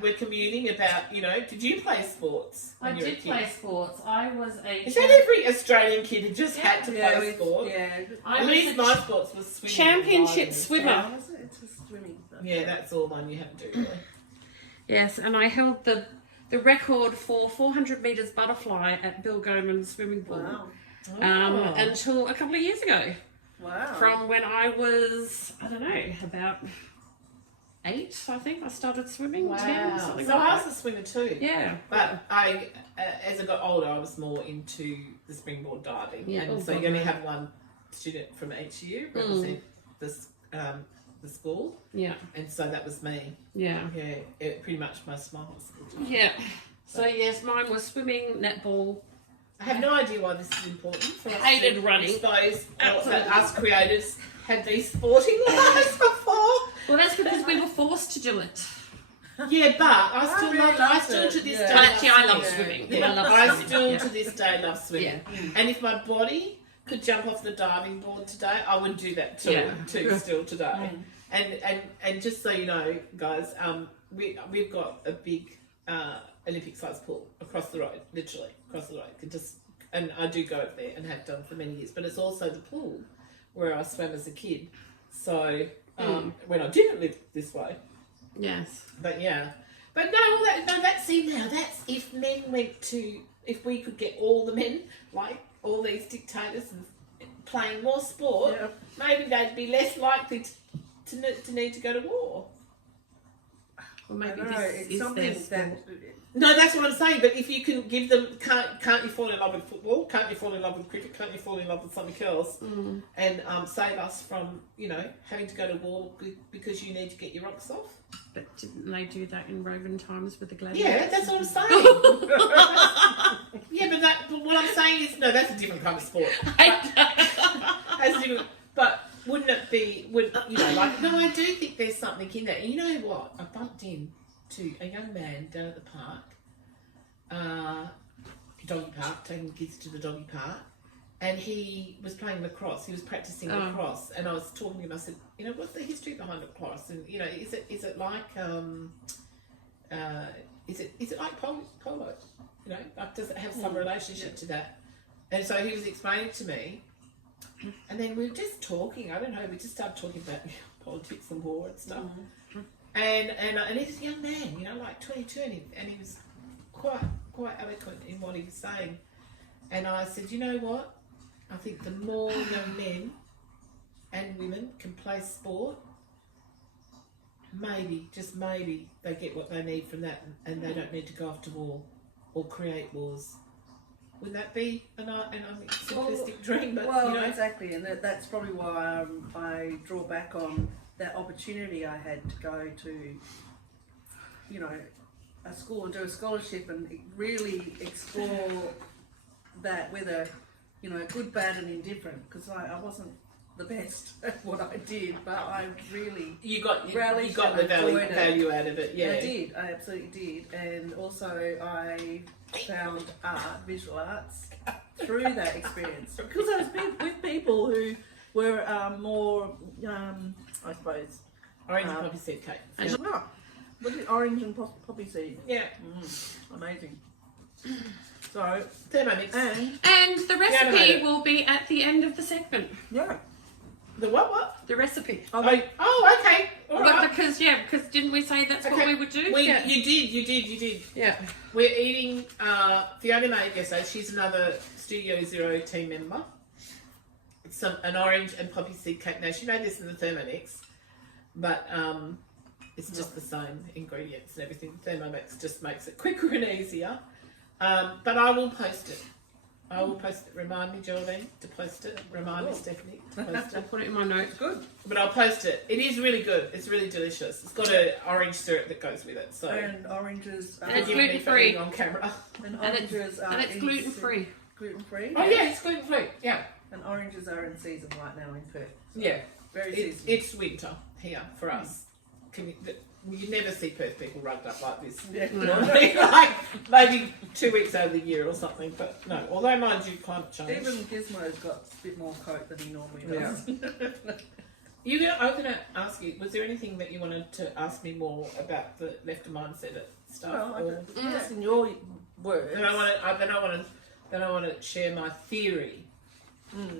we're communing about, did you play sports? I when you were a did kid? play sports. I was a... Is that every Australian kid who just had to play sport? Yeah. I At was least a my sports was swimming. championship and swimmer. riding. It's just swimming. Yeah, that's all one you have to do. Really. Yes, and I held the record for 400 metres butterfly at Bill Goman's swimming pool Wow. until a couple of years ago. Wow. From when I was, I don't know, about 8, I think I started swimming. 10, something So like I was that. a swimmer too. Yeah. But I, as I got older, I was more into the springboard diving. Yeah. And so you only have one student from each year represent this the school, Yeah. and so that was me. Yeah. Yeah, pretty much most of my high school time. Yeah. So yes, mine was swimming, netball. I have no idea why this is important for us. Hated to running. Expose Absolutely. us creatives had these sporting lives before. Well, that's because we were forced to do it. Yeah, but I still really love. I loved still it. to this Yeah. day. Well, actually, I love love swimming. Yeah, I love I swimming. still Yeah. to this day love swimming. Yeah. And if my body could jump off the diving board today, I would do that too. Yeah. Still today. And just so you know, guys, we've got a big Olympic-sized pool across the road, literally across the road. And I do go up there and have done for many years. But it's also the pool where I swam as a kid. So when I didn't live this way. Yes. But yeah. But that's if we could get all the men, like all these dictators, and playing more sport, maybe they'd be less likely to need to go to war. Well, maybe I know, this it's is something their that sport. No, that's what I'm saying. But if you can give them, can't you fall in love with football? Can't you fall in love with cricket? Can't you fall in love with something else? And save us from, having to go to war because you need to get your rocks off? But didn't they do that in Roman times with the gladiators? Yeah, that's what I'm saying. Yeah, but what I'm saying is, no, that's a different kind of sport. That's different. But wouldn't it be? No, I do think there's something in that. You know what? I bumped into a young man down at the park, doggy park, taking kids to the doggy park, and he was playing lacrosse. He was practicing lacrosse, and I was talking to him. I said, what's the history behind lacrosse? And is it like is it like polo? Like, does it have some relationship to that? And so he was explaining to me, and then we were just talking. I don't know. We just started talking about politics and war and stuff. And he's a young man, like 22, and he was quite eloquent in what he was saying. And I said, you know what? I think the more young men and women can play sport, maybe, just maybe, they get what they need from that, and they don't need to go off to war or create wars. Would that be an simplistic dream? But, exactly, and that's probably why I draw back on that opportunity I had to go to, a school and do a scholarship and really explore that with a good, bad and indifferent, because I wasn't the best at what I did, but I really you got the value out of it. Yeah, I did. I absolutely did, and also I found visual arts through that experience, because I was with people who were more, I suppose, orange and poppy seed cake. What is orange and poppy seed? Yeah, amazing. So Thermomix. And the recipe will be at the end of the segment. Yeah. The what? The recipe. Oh, okay. All right. Because didn't we say that's what we would do? You did. Yeah. We're eating, Fiona made yesterday, she's another Studio Zero team member. It's an orange and poppy seed cake. Now, she made this in the Thermomix, but it's just the same ingredients and everything. Thermomix just makes it quicker and easier. But I will post it. Remind me, Geraldine, to post it. Remind me, Stephanie, to post I'll it. put it in my notes. Good. But I'll post it. It is really good. It's really delicious. It's got an orange syrup that goes with it. So And oranges. And it's forgive me for gluten-free. eating on camera. And oranges are And it's gluten free. Gluten free. Oh yeah, it's gluten free. Yeah. And oranges are in season right now in Perth. So Yeah. Very seasonal. It's winter here for us. You never see Perth people rugged up like this. Yeah. Normally, like maybe 2 weeks out of the year or something. But no, although mind you, climate change. Even Gizmo's got a bit more coat than he normally does. I'm going to ask you, was there anything that you wanted to ask me more about the left of mindset stuff? Well, just in your words. Then I want to share my theory.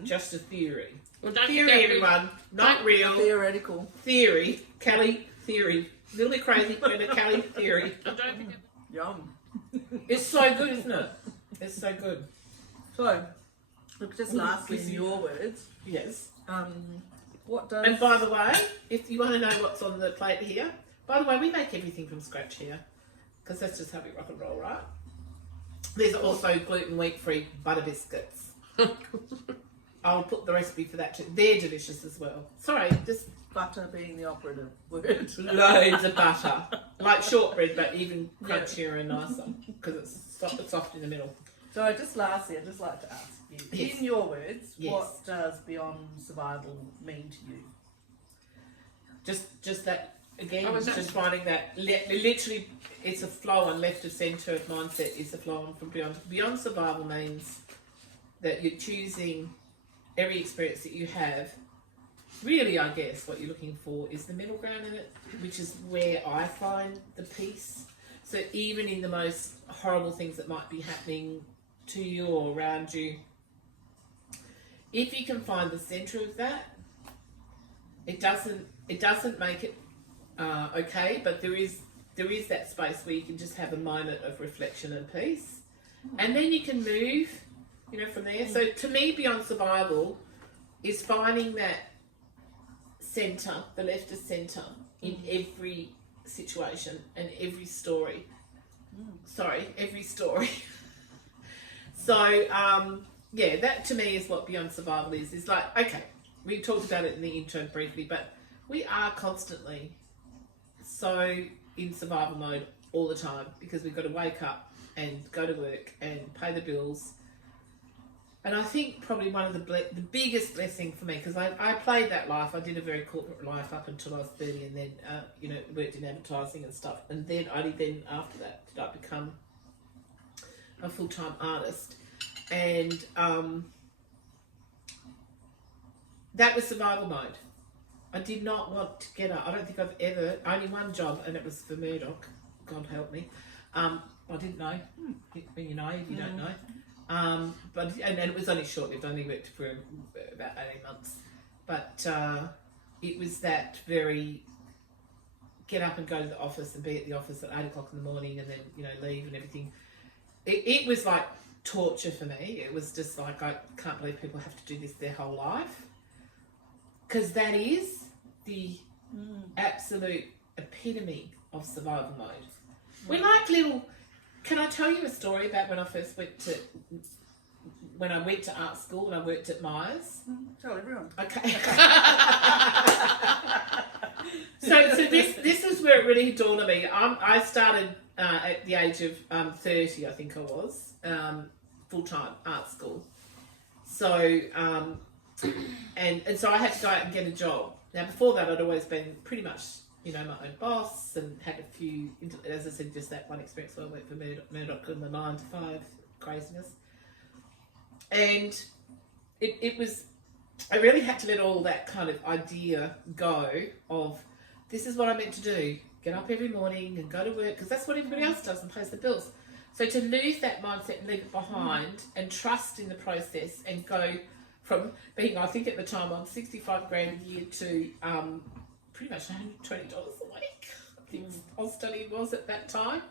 Just a theory. Well, don't Theory, forget, everyone. Not real. Theoretical. Theory. Kelly theory. Lily crazy, but a Kelly theory. Don't forget. Yum. It's so good, isn't it? It's so good. So, look, just lastly, in your words, Yes. what does... And by the way, if you want to know what's on the plate here, by the way, we make everything from scratch here, because that's just how we rock and roll, right? There's also gluten wheat-free butter biscuits. I'll put the recipe for that too. They're delicious as well. Sorry, just butter being the operative word. Loads of butter. Like shortbread, but even crunchier and nicer because it's soft in the middle. So just lastly, I'd just like to ask you, Yes. in your words, Yes. what does beyond survival mean to you? Just that again. I was Just finding that literally, it's a flow on left of centre of mindset. Is the flow on from beyond survival means that you're choosing every experience that you have. Really, I guess what you're looking for is the middle ground in it, which is where I find the peace. So even in the most horrible things that might be happening to you or around you, if you can find the centre of that, it doesn't make it okay, but there is that space where you can just have a moment of reflection and peace, and then you can move, from there. So to me, beyond survival is finding that centre, the left of centre, in every situation and every story. Sorry, every story. So that to me is what beyond survival is. It's like, okay, we talked about it in the intro briefly, but we are constantly so in survival mode all the time because we've got to wake up and go to work and pay the bills. And I think probably one of the biggest blessing for me, because I played that life. I did a very corporate life up until I was 30, and then worked in advertising and stuff. And then only then after that did I become a full-time artist. And that was survival mode. I did not want to get up. I don't think I've ever, only one job, and it was for Murdoch. God help me. I didn't know. When you know, you don't know. But it was only short-lived. I only worked for about 18 months. But it was that very get up and go to the office and be at the office at 8 o'clock in the morning and then, leave and everything. It was like torture for me. It was just like, I can't believe people have to do this their whole life. Because that is the absolute epitome of survival mode. We're like little... Can I tell you a story about when I first went to art school and I worked at Myers? Tell everyone. Okay. so this is where it really dawned on me. I started at the age of 30, I think I was, full-time art school. So and so I had to go out and get a job. Now before that, I'd always been pretty much my own boss and had a few, as I said, just that one experience where I worked for Murdoch in the 9 to 5 craziness. And it was, I really had to let all that kind of idea go of, this is what I'm meant to do. Get up every morning and go to work, because that's what everybody else does and pays the bills. So to lose that mindset and leave it behind and trust in the process and go from being, I think at the time, on 65 grand a year to pretty much $120 a week, I think Australia was at that time,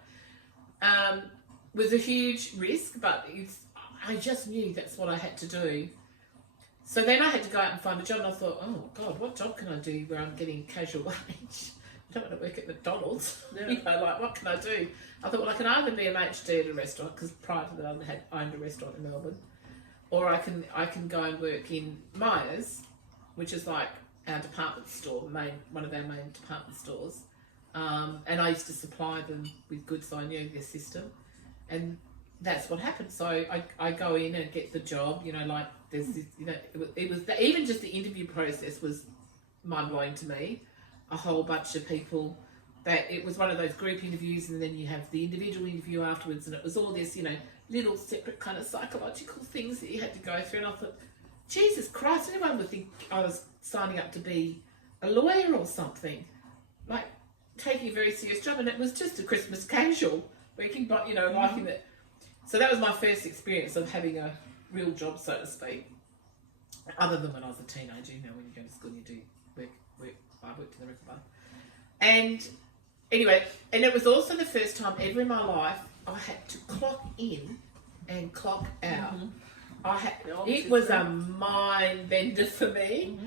was a huge risk, but I just knew that's what I had to do. So then I had to go out and find a job, and I thought, oh God, what job can I do where I'm getting casual wage? I don't want to work at McDonald's. Yeah. What can I do? I thought, well, I can either be a maitre d' at a restaurant, because prior to that I owned a restaurant in Melbourne, or I can go and work in Myers, which is like our department store, one of our main department stores, and I used to supply them with goods, so I knew their system, and that's what happened. So I go in and get the job, like there's this, it was even just the interview process was mind blowing to me. A whole bunch of people, that it was one of those group interviews, and then you have the individual interview afterwards, and it was all this, little separate kind of psychological things that you had to go through, and I thought, Jesus Christ, anyone would think I was signing up to be a lawyer or something, like taking a very serious job, and it was just a Christmas casual working, but liking it. So that was my first experience of having a real job, so to speak, other than when I was a teenager. When you go to school and you do work. I worked in the record bar, and anyway, and it was also the first time ever in my life I had to clock in and clock out. It was a mind bender for me.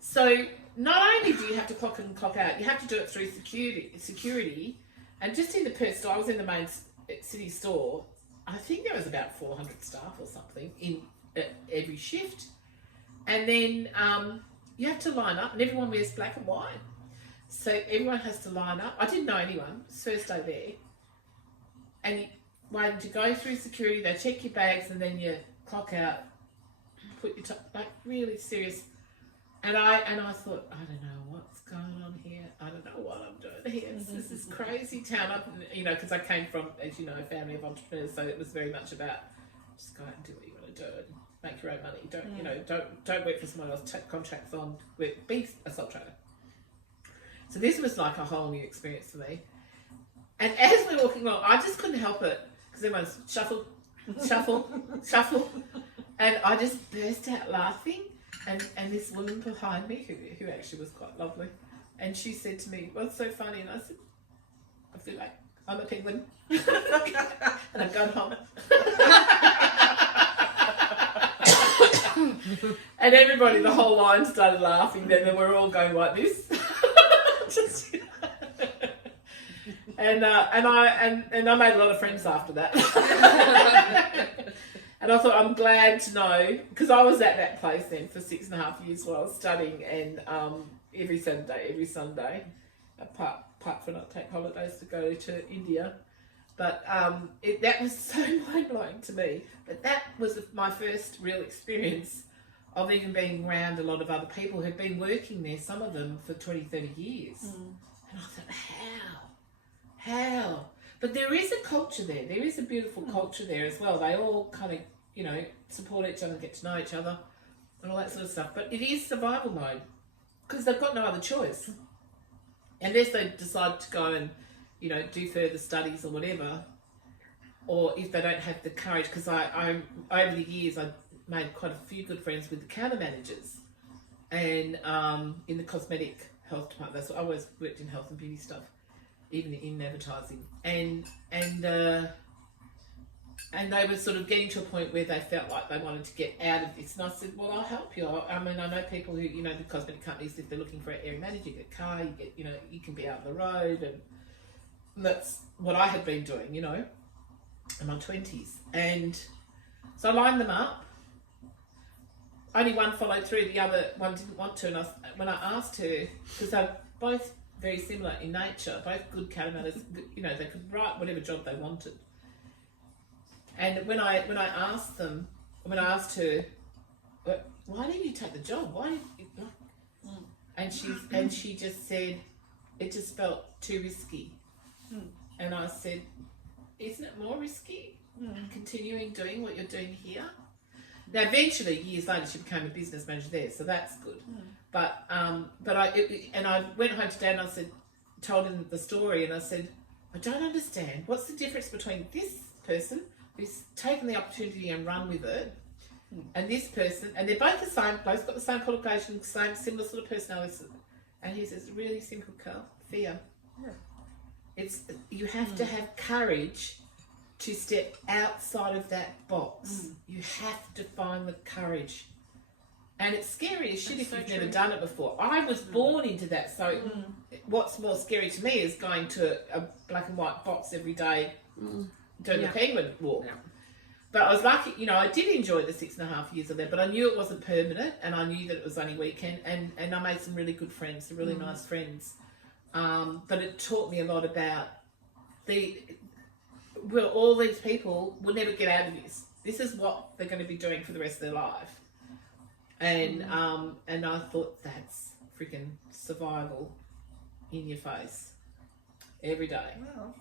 So not only do you have to clock in and clock out, you have to do it through security, and just in the Perth store, I was in the main city store. I think there was about 400 staff or something in every shift, and then you have to line up, and everyone wears black and white. So everyone has to line up. I didn't know anyone. It's first day there. And you waiting to go through security, they check your bags, and then you clock out, put your like really serious. And I thought, I don't know what's going on here. I don't know what I'm doing here. This is crazy town. Because I came from, as you know, a family of entrepreneurs, so it was very much about just go out and do what you want to do and make your own money. Don't work for someone else. Take contracts on. Be a sole trader. So this was like a whole new experience for me. And as we're walking along, I just couldn't help it because everyone's shuffle, and I just burst out laughing. And this woman behind me, who actually was quite lovely, and she said to me, "What's so funny?" And I said, "I feel like I'm a penguin, and I'm going home." And everybody, the whole line started laughing. Then we're all going like this. Just, and I made a lot of friends after that. And I thought, I'm glad to know, because I was at that place then for 6.5 years while I was studying, and every Saturday, every Sunday, apart from not take holidays to go to India. But that was so mind-blowing to me. But that was my first real experience of even being around a lot of other people who've been working there, some of them for 20, 30 years. And I thought, how? But there is a culture there. There is a beautiful culture there as well. They all kind of, support each other, get to know each other, and all that sort of stuff. But it is survival mode because they've got no other choice. Unless they decide to go and, do further studies or whatever, or if they don't have the courage. Because I over the years, I made quite a few good friends with the counter managers and in the cosmetic health department. That's what I always worked in health and beauty stuff, even in advertising, and they were sort of getting to a point where they felt like they wanted to get out of this, and I said, well, I'll help you. I mean, I know people who, the cosmetic companies, if they're looking for an area manager, you get a car, you get, you can be out on the road, and that's what I had been doing, in my 20s, and so I lined them up. Only one followed through, the other one didn't want to, and when I asked her, because they're both very similar in nature, both good catamounters, they could write whatever job they wanted. And when I asked her, why didn't you take the job? Why did you? And she just said, it just felt too risky. And I said, isn't it more risky continuing doing what you're doing here? Now, eventually, years later, she became a business manager there, so that's good. But I went home to Dad and I said, told him the story, and I said, I don't understand. What's the difference between this person who's taken the opportunity and run with it, and this person, and they're both the same, both got the same qualifications, similar sort of personalities. And he says, really simple, Carl, fear. Yeah. It's you have to have courage to step outside of that box. You have to find the courage. And it's scary as shit if you've never done it before. I was born into that, so what's more scary to me is going to a black and white box every day doing the penguin walk. Yeah. But I was lucky, I did enjoy the 6.5 years of that, but I knew it wasn't permanent, and I knew that it was only weekend, and I made some really good friends, some really nice friends. But it taught me a lot about all these people will never get out of this. This is what they're going to be doing for the rest of their life. And I thought, that's freaking survival in your face every day. Wow.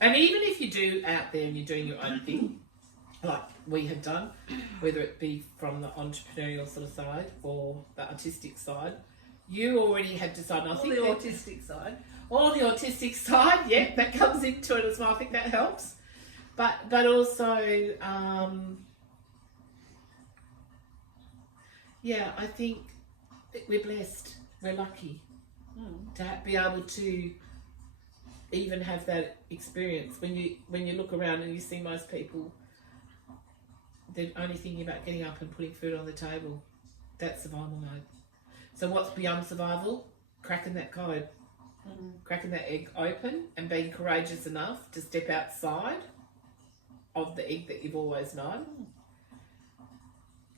And even if you do out there and you're doing your own thing, like we have done, whether it be from the entrepreneurial sort of side or the artistic side, you already have decided. Autistic side. Or the autistic side, yeah, that comes into it as well. I think that helps. But also, I think we're blessed. We're lucky to be able to even have that experience. When you look around and you see most people, they're only thinking about getting up and putting food on the table. That's survival mode. So what's beyond survival? Cracking that code. Cracking that egg open and being courageous enough to step outside of the egg that you've always known.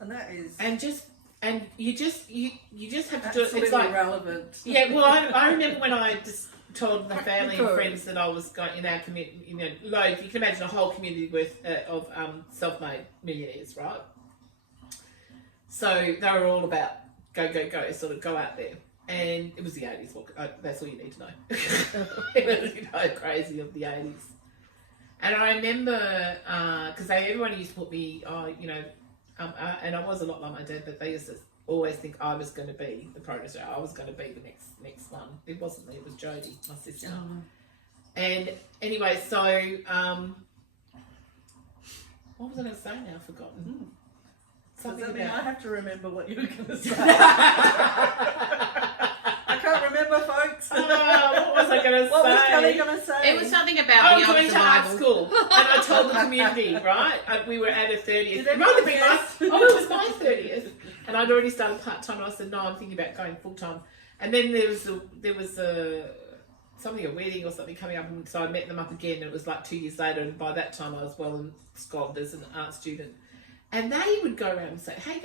And that is... And just and you just have to do it. Absolutely It's like relevant. yeah. Well, I remember when I just told the family and friends that I was going in our community. You know, loads. You can imagine a whole community worth of self-made millionaires, right? So they were all about go, sort of go out there. And it was the 80s. Well, that's all you need to know. It was, you know, crazy of the 80s. And I remember, because everyone used to put me, you know, and I was a lot like my dad, but they used to always think I was going to be the protege. I was going to be the next one. It wasn't me, it was Jodie, my sister. Oh. And anyway, so, what was I going to say now? I've forgotten. Does Something that mean about... I have to remember what you were going to say? I can't remember, folks. Oh, what was I going to say? What was Kelly going to say? It was something about beyond going to art survival. school, and I told the community, right? We were at a 30th. Did It might have been everyone my, it was my 30th, and I'd already started part time. And I said, no, I'm thinking about going full time. And then there was a wedding or something coming up, and so I met them up again. And it was like 2 years later, and by that time I was well ensconced as an art student. And they would go around and say, hey,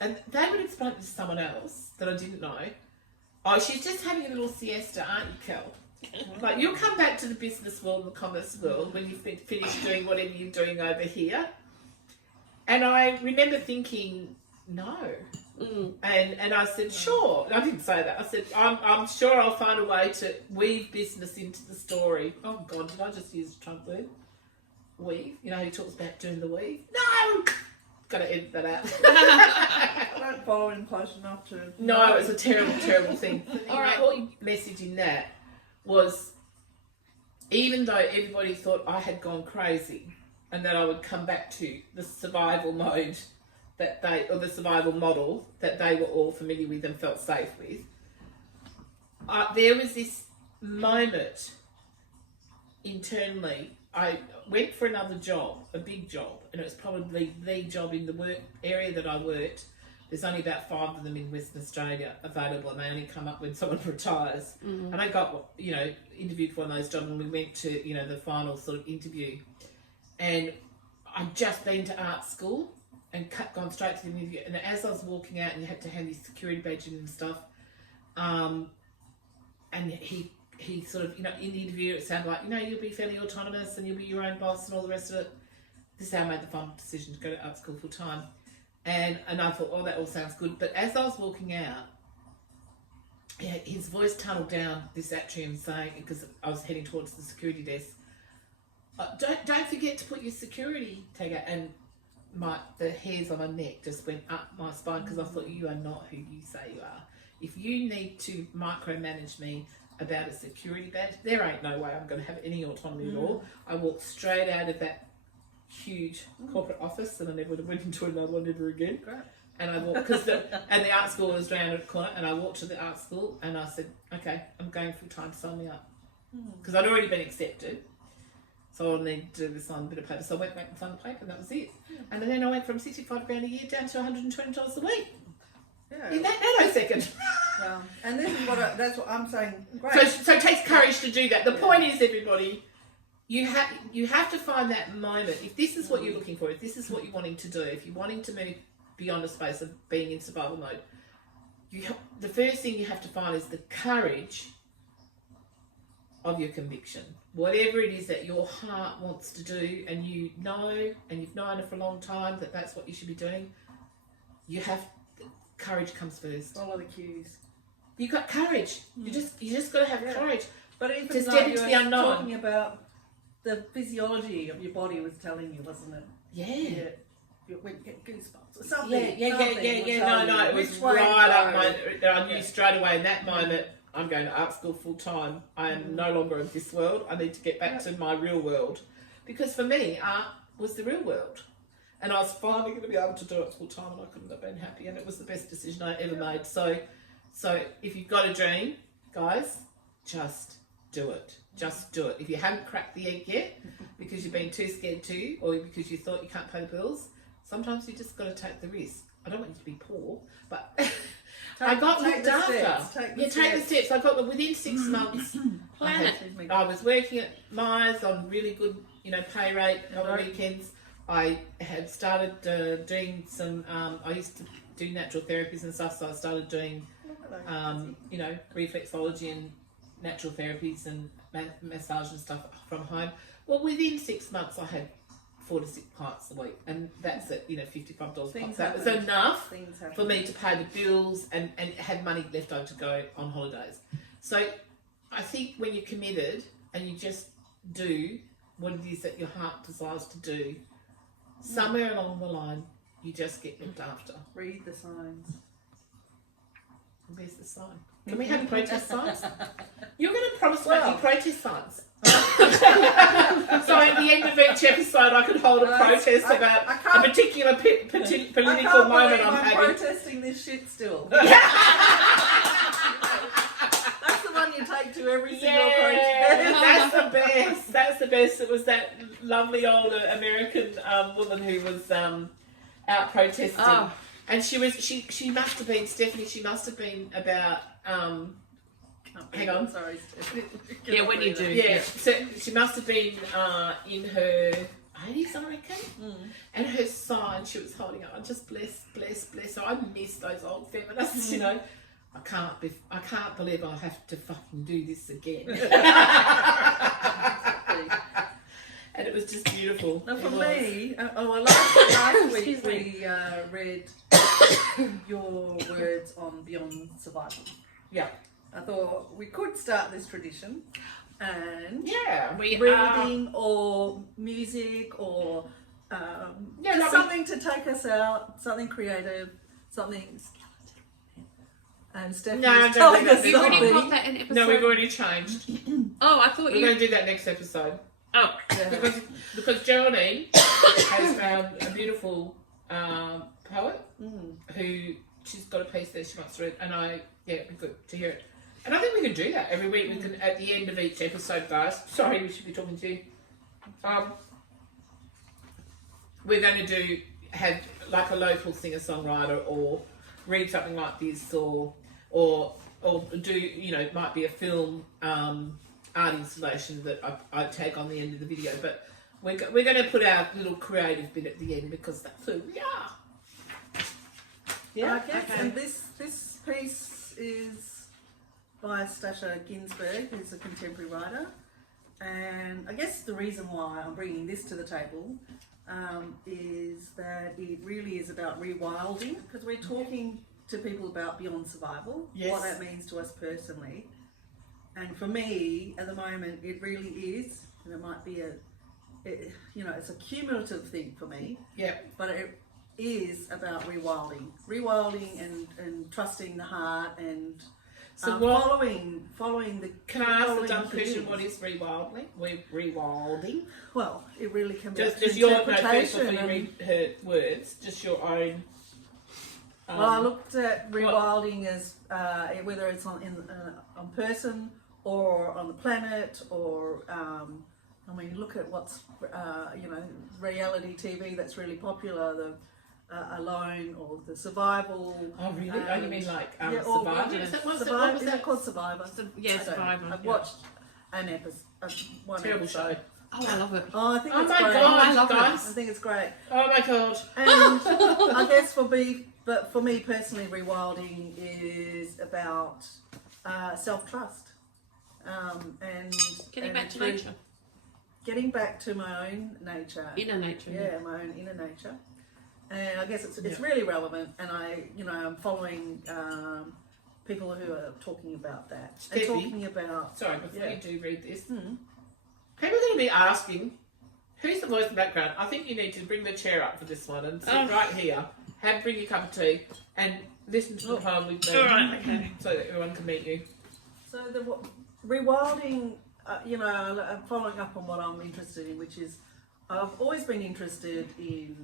and they would explain to someone else that I didn't know, oh, she's just having a little siesta, aren't you, Kel? Like, you'll come back to the business world and the commerce world when you've finished doing whatever you're doing over here. And I remember thinking, no. And I said, sure. I didn't say that. I said, I'm sure I'll find a way to weave business into the story. Oh, God, did I just use a Trump word? Weave? You know how he talks about doing the weave? No! Got to edit that out. I don't follow him close enough to... No, it's a terrible, terrible thing. All right. My message in that was, even though everybody thought I had gone crazy and that I would come back to the survival mode or the survival model that they were all familiar with and felt safe with, there was this moment internally. I went for another job, a big job, and it was probably the job in the work area that I worked. There's only about 5 of them in Western Australia available, and they only come up when someone retires. And I got, you know, interviewed for one of those jobs, and we went to, you know, the final sort of interview. And I'd just been to art school and gone straight to the interview. And as I was walking out, and you had to hand your security badge in and stuff, and he sort of, you know, in the interview it sounded like, you know, you'll be fairly autonomous and you'll be your own boss and all the rest of it. This is how I made the final decision to go to art school full time. And I thought, oh, that all sounds good. But as I was walking out, yeah, his voice tunneled down this atrium saying, because I was heading towards the security desk, don't forget to put your security tag out. And the hairs on my neck just went up my spine, because I thought, you are not who you say you are. If you need to micromanage me about a security badge, there ain't no way I'm going to have any autonomy at all. I walked straight out of that huge corporate office, and I never would have went into another one ever again. Great. And I walked, and the art school was round the corner, and I walked to the art school, and I said, okay, I'm going full time, sign me up. Because I'd already been accepted, so I needed to sign a bit of paper. So I went back and signed the paper, and that was it. And then I went from $65,000 a year down to $120 a week. Yeah. In that nanosecond. And this is that's what I'm saying. Great. So it takes courage to do that. The point is, everybody, you have to find that moment. If this is what you're looking for, if this is what you're wanting to do, if you're wanting to move beyond a space of being in survival mode, the first thing you have to find is the courage of your conviction. Whatever it is that your heart wants to do, and you know, and you've known it for a long time that that's what you should be doing, courage comes first. Follow the cues. You got courage. You just got to have courage. But even to though step you into were the unknown. talking about the physiology of your body was telling you, wasn't it? Yeah. You went get goosebumps or something. Yeah. No. It was right up I knew straight away in that moment, I'm going to art school full time. I am no longer of this world. I need to get back to my real world. Because for me, art was the real world. And I was finally going to be able to do it full time, and I couldn't have been happy. And it was the best decision I ever made. So if you've got a dream, guys, just do it. Just do it. If you haven't cracked the egg yet, because you've been too scared to, or because you thought you can't pay the bills, sometimes you just got to take the risk. I don't want you to be poor, but I got looked after. Take the steps. I got within 6 months. I was working at Myers on really good, pay rate on the weekends. I had started doing some. I used to do natural therapies and stuff, so I started doing, you know, reflexology and natural therapies and massage and stuff from home. Well, within 6 months, I had 4 to 6 clients a week, and that's at, you know, $55 a pop. That was enough for me to pay the bills and have money left over to go on holidays. So I think when you're committed and you just do what it is that your heart desires to do, somewhere along the line, you just get looked after. Read the signs. Where's the sign? Can we have protest signs? You're going to promise making protest signs. So at the end of each episode, I could hold a protest about a particular political moment I'm having. Protesting this shit still. That's the one you take to every single protest. That's the best. That's the best. It was that lovely old American woman who was out protesting. Oh. And she must have been, Stephanie, she must have been about, hang on. Sorry, Stephanie. Yeah, when you do. Yeah, so she must have been in her 80s, I reckon. And her sign she was holding up, I just bless. So I miss those old feminists, you know. I can't believe I have to fucking do this again. And it was just beautiful. Now for me, last week we read your words on Beyond Survival. Yeah. I thought we could start this tradition and we reading or music or something to take us out, something creative, something. And Stephanie's telling us we've already got that in episode. No, we've already changed. Oh, I thought we're going to do that next episode. Oh, because Geraldine has found a beautiful poet who she's got a piece there she wants to read, and it'd be good to hear it. And I think we can do that every week. We can, at the end of each episode, guys. Sorry, we should be talking to you. We're going to have like a local singer-songwriter, or read something like this, or do, you know, it might be a film art installation that I tag on the end of the video. But we're going to put our little creative bit at the end because that's who we are. Yeah, okay. And this piece is by Stasha Ginsberg, who's a contemporary writer. And I guess the reason why I'm bringing this to the table is that it really is about rewilding, because we're talking to people about beyond survival, what that means to us personally. And for me, at the moment, it really is, and it might be it's a cumulative thing for me. Yeah. But it is about rewilding and trusting the heart and following the. Can I ask the dumb question? What is rewilding? Rewilding. Well, it really can be just your interpretation. Before you read her words, just your own. Well, I looked at rewilding as whether it's on person or on the planet, or look at what's reality TV that's really popular, the Alone or the Survival. Oh really? You mean like Survivor? Is that called Survivor? Survivor. I've watched an episode. Terrible show. Oh, I love it. Oh, I think it's great. God, I love I think it's great. Oh my God. And I guess for me personally, rewilding is about self-trust. And getting back to nature. Getting back to my own nature. Inner nature. Yeah, my own inner nature. And I guess it's really relevant, and I'm following people who are talking about that. Steffi, and talking about... Sorry, before you do read this, people are going to be asking, who's the voice in the background? I think you need to bring the chair up for this one and sit right here, bring your cup of tea, and listen to the poem with me. All right, okay. So that everyone can meet you. So the rewilding, I'm following up on what I'm interested in, which is I've always been interested in,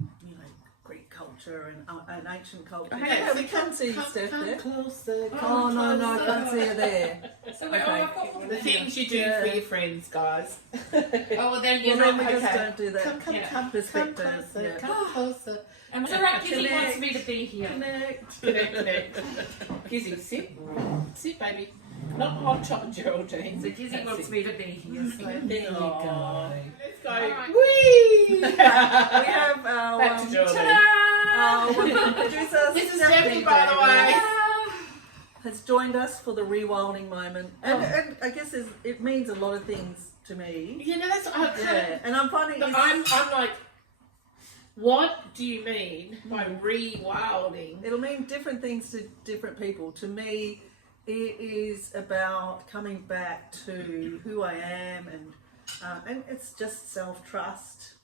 Greek culture and ancient culture. Okay, we can't see Steph there. Closer. Oh, no, I can't see her there. So I've got the things you do for your friends, guys. Oh, then we just don't do that. Come Perspective. Come closer. And so Gizzy wants me to be here. Connect. Gizzy, sit, baby. Not hot chocolate Geraldine. So Gizzy wants me to be here. So there you go. Let's go. Right. Whee! We have our... Back to Geraldine. Our Our producer, This is Stephanie, Stephanie, by the way. has joined us for the rewilding moment, and I guess it means a lot of things to me. You know, that's And I'm finding I'm like, what do you mean by rewilding? it'll mean different things to different people. To me, it is about coming back to who I am, and it's just self-trust.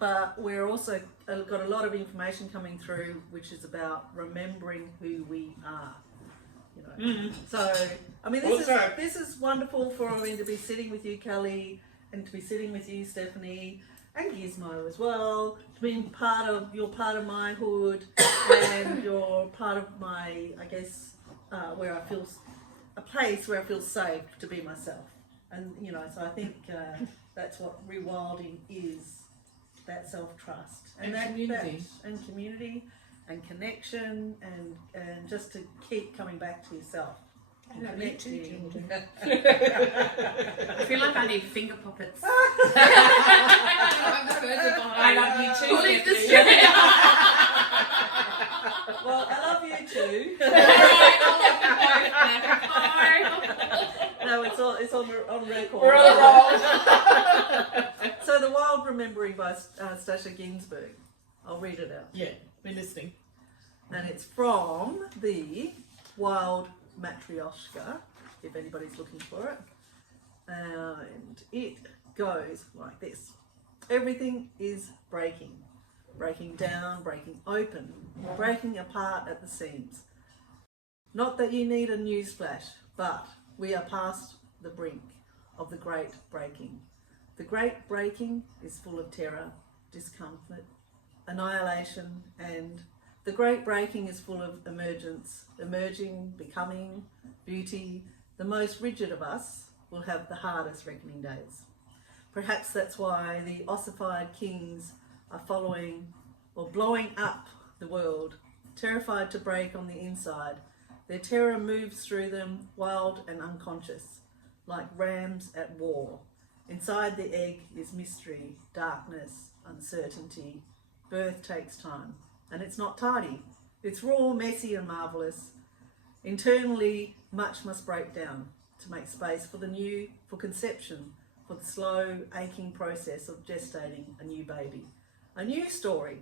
But we're also got a lot of information coming through, which is about remembering who we are. You know. So I mean, this is wonderful for me to be sitting with you, Kelly, and to be sitting with you, Stephanie, and Gizmo as well. To be you're part of my hood, and you're part of my, I guess, where I feel a place where I feel safe to be myself. And you know, so I think that's what rewilding is. That self-trust and community and community and connection and just to keep coming back to yourself. I feel like I need finger puppets. I love you too. Well, I love you too. No, it's on record. We're on the roll. So the Wild Remembering by Stasha Ginsburg. I'll read it out. Yeah, we're listening. And it's from the Wild Matryoshka, if anybody's looking for it. And it goes like this. Everything is breaking. Breaking down, breaking open, breaking apart at the seams. Not that you need a newsflash, but we are past the brink of the great breaking. The great breaking is full of terror, discomfort, annihilation, and the great breaking is full of emergence, emerging, becoming, beauty. The most rigid of us will have the hardest reckoning days. Perhaps that's why the ossified kings are following or blowing up the world, terrified to break on the inside. Their terror moves through them, wild and unconscious, like rams at war. Inside the egg is mystery, darkness, uncertainty. Birth takes time, and it's not tidy. It's raw, messy, and marvellous. Internally, much must break down to make space for the new, for conception, for the slow, aching process of gestating a new baby. A new story.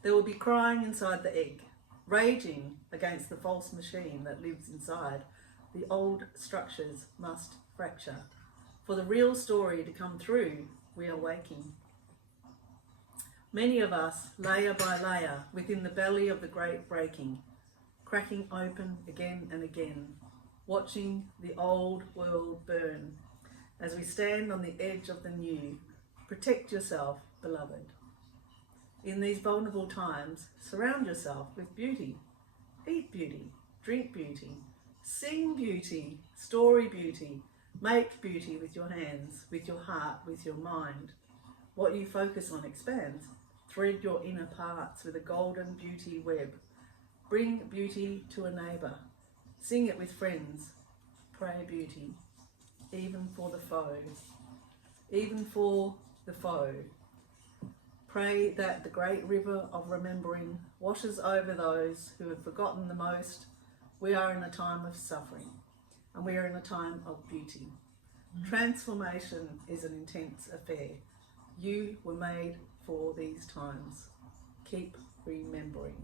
There will be crying inside the egg, raging against the false machine that lives inside. The old structures must fracture. For the real story to come through, we are waking. Many of us, layer by layer, within the belly of the great breaking, cracking open again and again, watching the old world burn. As we stand on the edge of the new, protect yourself, beloved. In these vulnerable times, surround yourself with beauty. Eat beauty, drink beauty, sing beauty, story beauty, make beauty with your hands, with your heart, with your mind. What you focus on expands. Thread your inner parts with a golden beauty web. Bring beauty to a neighbour. Sing it with friends. Pray beauty, even for the foe. Even for the foe. Pray that the great river of remembering washes over those who have forgotten the most. We are in a time of suffering, and we are in a time of beauty. Transformation is an intense affair. You were made for these times. Keep remembering.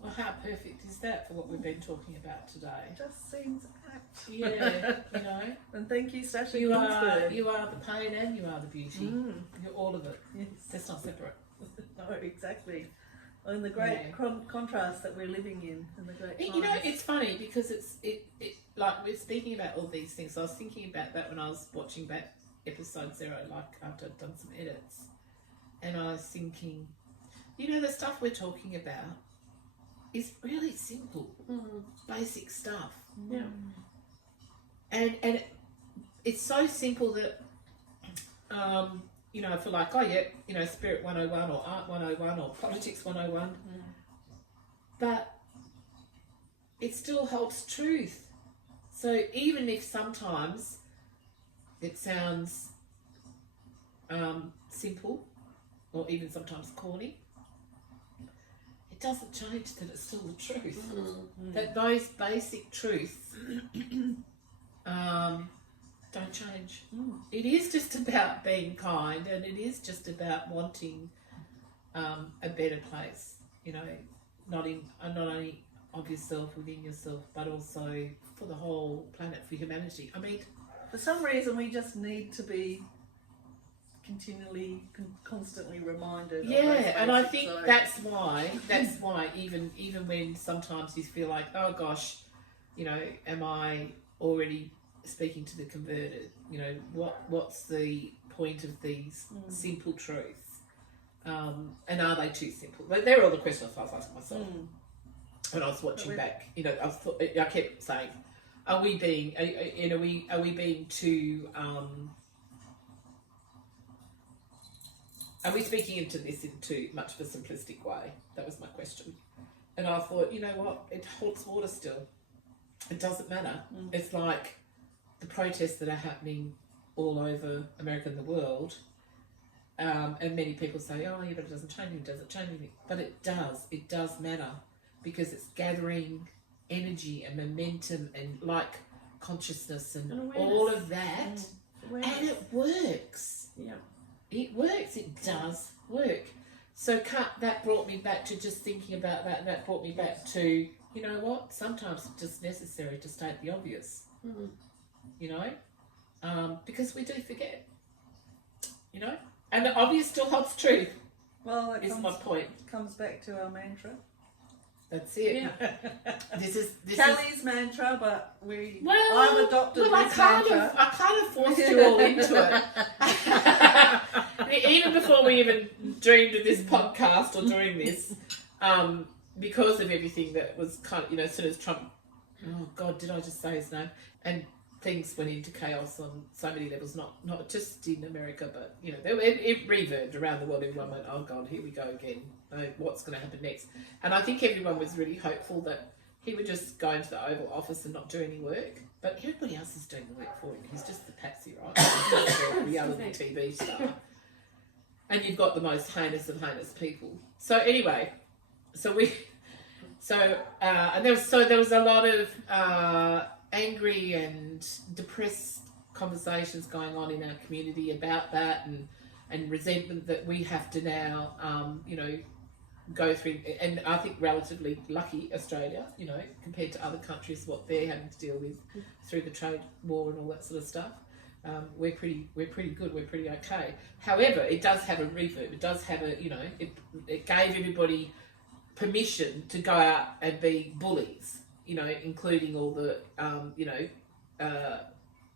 Well, how perfect is that for what we've been talking about today? It just seems apt. Yeah, you know. And thank you, Stasha You Ginsburg. are the pain and you are the beauty. You're all of it. Yes. That's not separate. No, exactly. And the great contrast that we're living in, and the great. You know, it's funny because it like we're speaking about all these things. So I was thinking about that when I was watching back episode 0, like after I'd done some edits, and I was thinking, you know, the stuff we're talking about is really simple, basic stuff. Yeah. And it's so simple that, you know, I feel like, oh yeah, you know, Spirit 101 or Art 101 or Politics 101, but it still holds truth. So even if sometimes it sounds simple, or even sometimes corny, it doesn't change that it's still the truth. That those basic truths don't change. It is just about being kind, and it is just about wanting a better place, you know, not only of yourself, within yourself, but also for the whole planet, for humanity. I mean, For some reason, we just need to be continually, constantly reminded. yeah, of those and I basics, think so- that's why even when sometimes you feel like, oh gosh, you know, am I already speaking to the converted? You know, what's the point of these simple truths? And are they too simple? Like, they're all the questions I was asking myself when I was watching back. You know, I kept saying, are we being too are we speaking into this in too much of a simplistic way? That was my question. And I thought, you know what, it holds water still. It doesn't matter. It's like the protests that are happening all over America and the world. And many people say, oh, yeah, but it doesn't change anything, it doesn't change anything. But it does matter, because it's gathering energy and momentum and like consciousness and all of that. And it works. Yeah. It works. It does work. So that brought me back to just thinking about that. And that brought me back to, you know what? Sometimes it's just necessary to state the obvious. You know? Because we do forget. You know? And the obvious still holds truth. Well, Is my point. Comes back to our mantra. That's it. Yeah. This is Kelly's mantra, but I've adopted this mantra. I kind of forced you all into it. Even before we even dreamed of this podcast or doing this, because of everything that was kind of, you know, as soon as Trump, oh God, did I just say his name? And things went into chaos on so many levels, not just in America, but, you know, it reverbed around the world. Everyone went, oh God, here we go again. What's going to happen next? And I think everyone was really hopeful that he would just go into the Oval Office and not do any work. But everybody else is doing the work for him. He's just the patsy, right? He's just a reality TV star. And you've got the most heinous of heinous people. So anyway, and there was a lot of angry and depressed conversations going on in our community about that, and resentment that we have to now, you know, go through. And I think relatively lucky Australia, you know, compared to other countries, what they're having to deal with through the trade war and all that sort of stuff. We're pretty good. We're pretty okay. However, it does have a reverb. It does have a, you know, it gave everybody permission to go out and be bullies, you know, including all the, you know,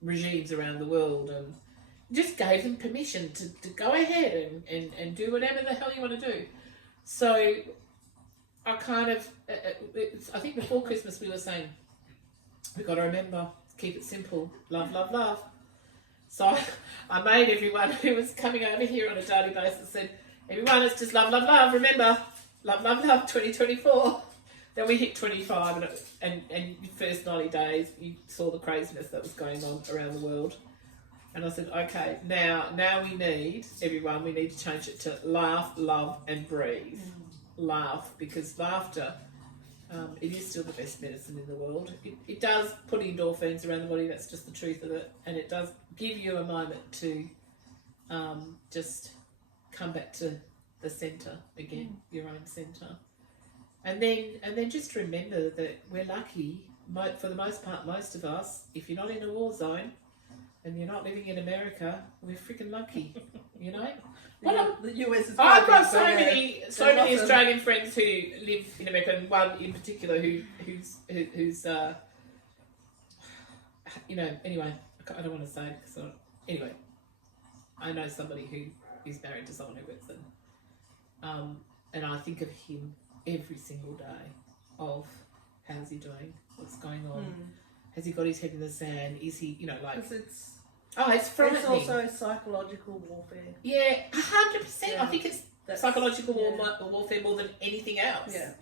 regimes around the world, and just gave them permission to go ahead and do whatever the hell you want to do. So I kind of, I think before Christmas we were saying, we've got to remember, keep it simple, love, love, love. So I made everyone who was coming over here on a daily basis said, everyone, it's just love, love, love, remember, love, love, love, 2024. Then we hit 25, and the first 90 days, you saw the craziness that was going on around the world. And I said, okay, now we need to change it to laugh, love, and breathe. Laugh, because laughter, it is still the best medicine in the world. It does put endorphins around the body, that's just the truth of it. And it does give you a moment to just come back to the centre again, your own centre. And then just remember that we're lucky, for the most part, most of us, if you're not in a war zone and you're not living in America, we're freaking lucky, you know? The US is I've got so so many Australian friends who live in America, and one in particular who's you know, anyway, I don't want to say it, anyway, I know somebody who is married to someone who works in, and I think of him every single day of how's he doing, what's going on, has he got his head in the sand, is he, you know, like, it's frightening. It's also psychological warfare. Yeah, 100%. Yeah. I think it's psychological warfare more than anything else. Yeah.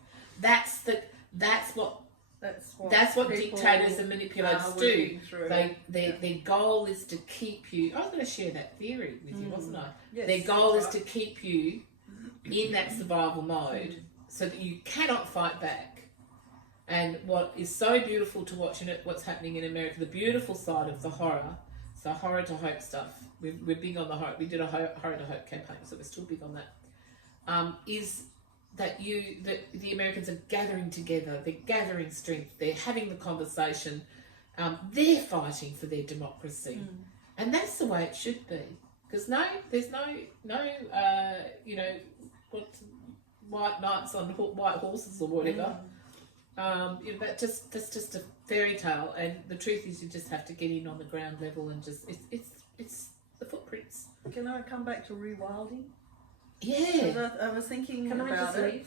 That's what That's what people dictators and manipulators are do. working through. Their goal is to keep you. I was going to share that theory with you, wasn't I? Yes, their goal is right. to keep you in that survival mode so that you cannot fight back. And what is so beautiful to watch in it, what's happening in America, the beautiful side of the horror, so horror to hope stuff. We're big on the horror. We did a horror to hope campaign, so we're still big on that. Is that the Americans are gathering together, they're gathering strength, they're having the conversation, they're fighting for their democracy, and that's the way it should be. Because there's no white knights on white horses or whatever. That's just a fairy tale, and the truth is you just have to get in on the ground level and just it's the footprints. Can I come back to rewilding? Yeah. I was thinking Can I about just it. leave?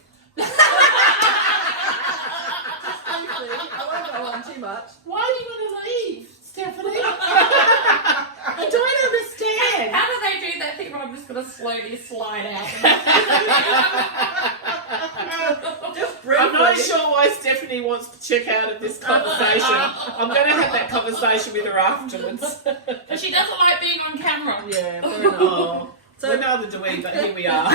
I won't go on too much. Why are you going to leave, Stephanie? I don't understand. How do they do that thing where I'm just going to slowly slide out? Just briefly. I'm not sure why Stephanie wants to check out of this conversation. I'm going to have that conversation with her afterwards. But she doesn't like being on camera. Yeah, fair enough. Oh, So- well, neither do we, but here we are.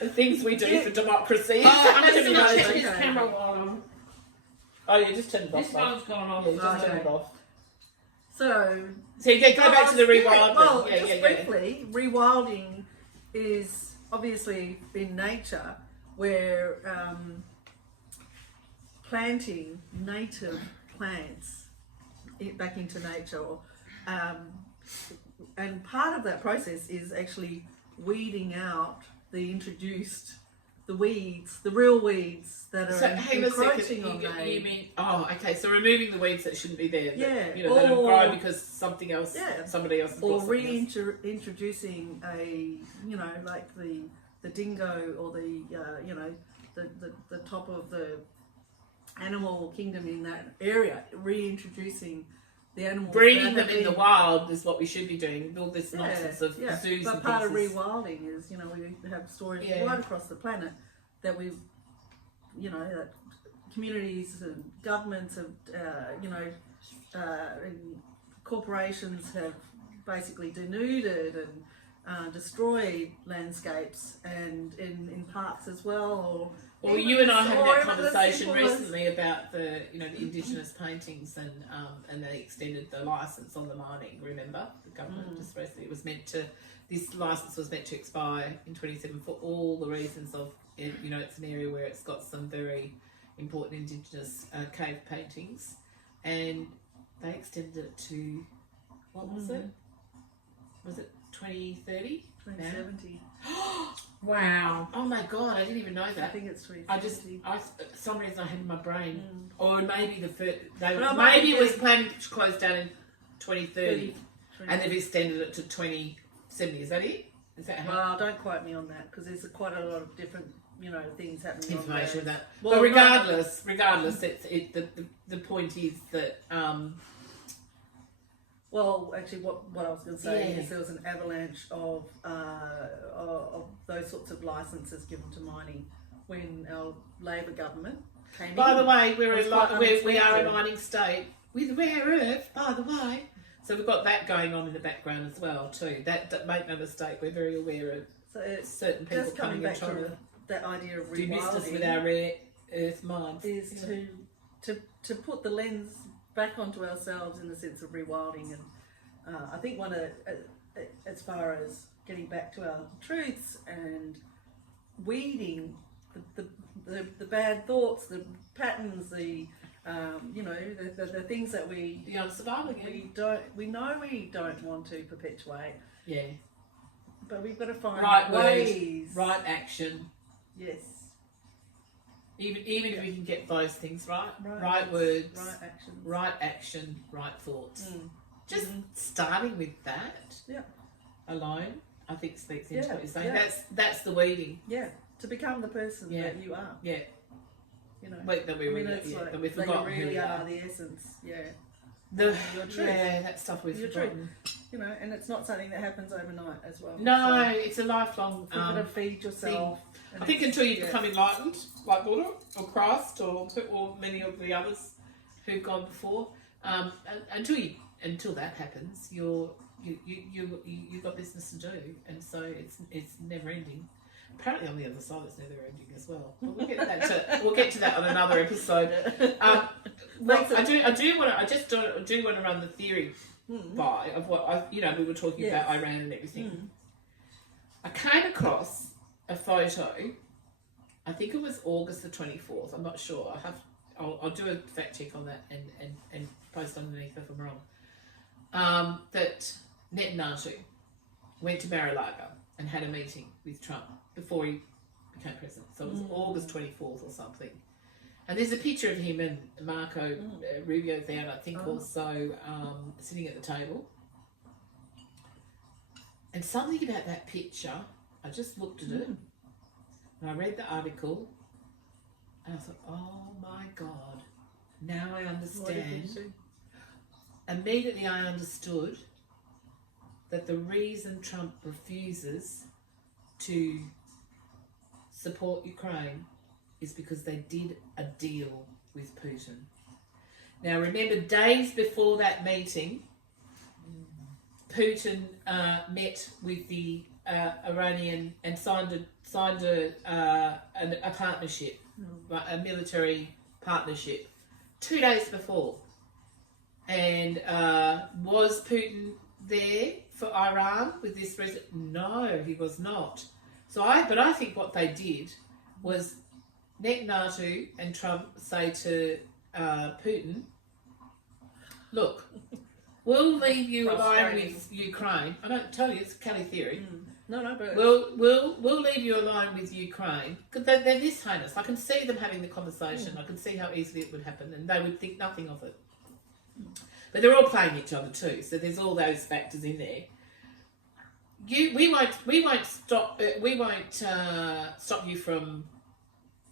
The things we do for democracy. I'm just going to Amazing. check his Okay. camera while I'm... Oh, yeah, just turn it off. This love. one's gone off. Yeah, just turn Okay. it off. So, So you go back to the rewilding. Well, yeah, just briefly, rewilding is obviously in nature where planting native plants back into nature, and part of that process is actually weeding out the weeds, the real weeds that are So hang on a encroaching second. on You nature. mean? Oh, okay. So removing the weeds that shouldn't be there. Yeah, That will grow or- because something else, Yeah. somebody else, has Or got something else. reintroducing like the dingo or the top of the animal kingdom in that area, reintroducing the animals. Breeding that them have in the been- wild is what we should be doing. All this nonsense of zoos But and part of things. rewilding is, we have stories Yeah. right across the planet that we've, that communities and governments have, and corporations have basically denuded and destroyed landscapes and in parks as well. Well, you and I had that even as conversation simple as- recently about the indigenous paintings and they extended the license on the mining. Remember, the government just recently this license was meant to expire in 27 for all the reasons of it's an area where it's got some very important indigenous cave paintings, and they extended it to what was it? Was it 2030? 2070. Wow. Oh my god, I didn't even know I that. think it's 2070. For some reason I had in my brain, or maybe Well, maybe it was planning to close down in 2030, 20. and they've extended it to 2070. Is that it? Is that how Well, don't quote me on that because there's quite a lot of different, things happening. information on that? Well, But regardless, the point is that Well, actually, what I was going to say Yeah. is there was an avalanche of those sorts of licenses given to mining when our Labor government came by in. the way, It was quite we are a unexpected. mining state with rare earth. By the way, so we've got that going on in the background as well too. That make no mistake, we're very aware of So it's certain people just coming coming and back trying to to that idea of do business with rewilding our rare earth mines. is to put the lens back onto ourselves in the sense of rewilding, and I think one of as far as getting back to our truths and weeding the bad thoughts, the patterns, the things that we Beyond survival again. we know we don't want to perpetuate, Yeah. but we've got to find Right ways. right action. Yes. Even if we can get those things right. Right Right words. Right actions. Right action. Right thoughts. Mm. Just starting with that Yeah. alone, I think speaks into Yeah, what you're saying. yeah. That's the weeding. Yeah. To become the person Yeah. that you are. Yeah. You know. Wait, that we I mean, really it's yeah, like that we've that forgotten you who really we are are. the essence. Yeah. your truth. Yeah, that stuff we've Your forgotten. You know, and it's not something that happens overnight as well. No, it's a lifelong. So you've got to feed yourself. I think until you become enlightened, like Buddha or Christ or many of the others who've gone before, until that happens, you've got business to do, and so it's never ending. Apparently, on the other side, it's never ending as well. But we'll get to that on another episode. I do want to run the theory by of what we were talking about Iran and everything. I came across a photo. I think it was August the 24th. I'm not sure. I'll do a fact check on that and post underneath if I'm wrong. That Netanyahu went to Mar-a-Lago and had a meeting with Trump before he became president. So it was August 24th or something. And there's a picture of him and Marco Rubio there, I think, also sitting at the table. And something about that picture, I just looked at it and I read the article and I thought, oh my God, now I understand. Immediately I understood that the reason Trump refuses to support Ukraine is because they did a deal with Putin. Now remember, days before that meeting, Putin met with the Iranian and signed a partnership, a military partnership, 2 days before. And was Putin there for Iran with this president? No, he was not. But I think what they did was Netanyahu and Trump say to Putin, look, we'll leave you alone with Ukraine. I don't tell you, it's Kelly theory. No, but we'll leave you alone with Ukraine, because they're this heinous. I can see them having the conversation. I can see how easily it would happen, and they would think nothing of it. But they're all playing each other too, so there's all those factors in there. We won't stop you from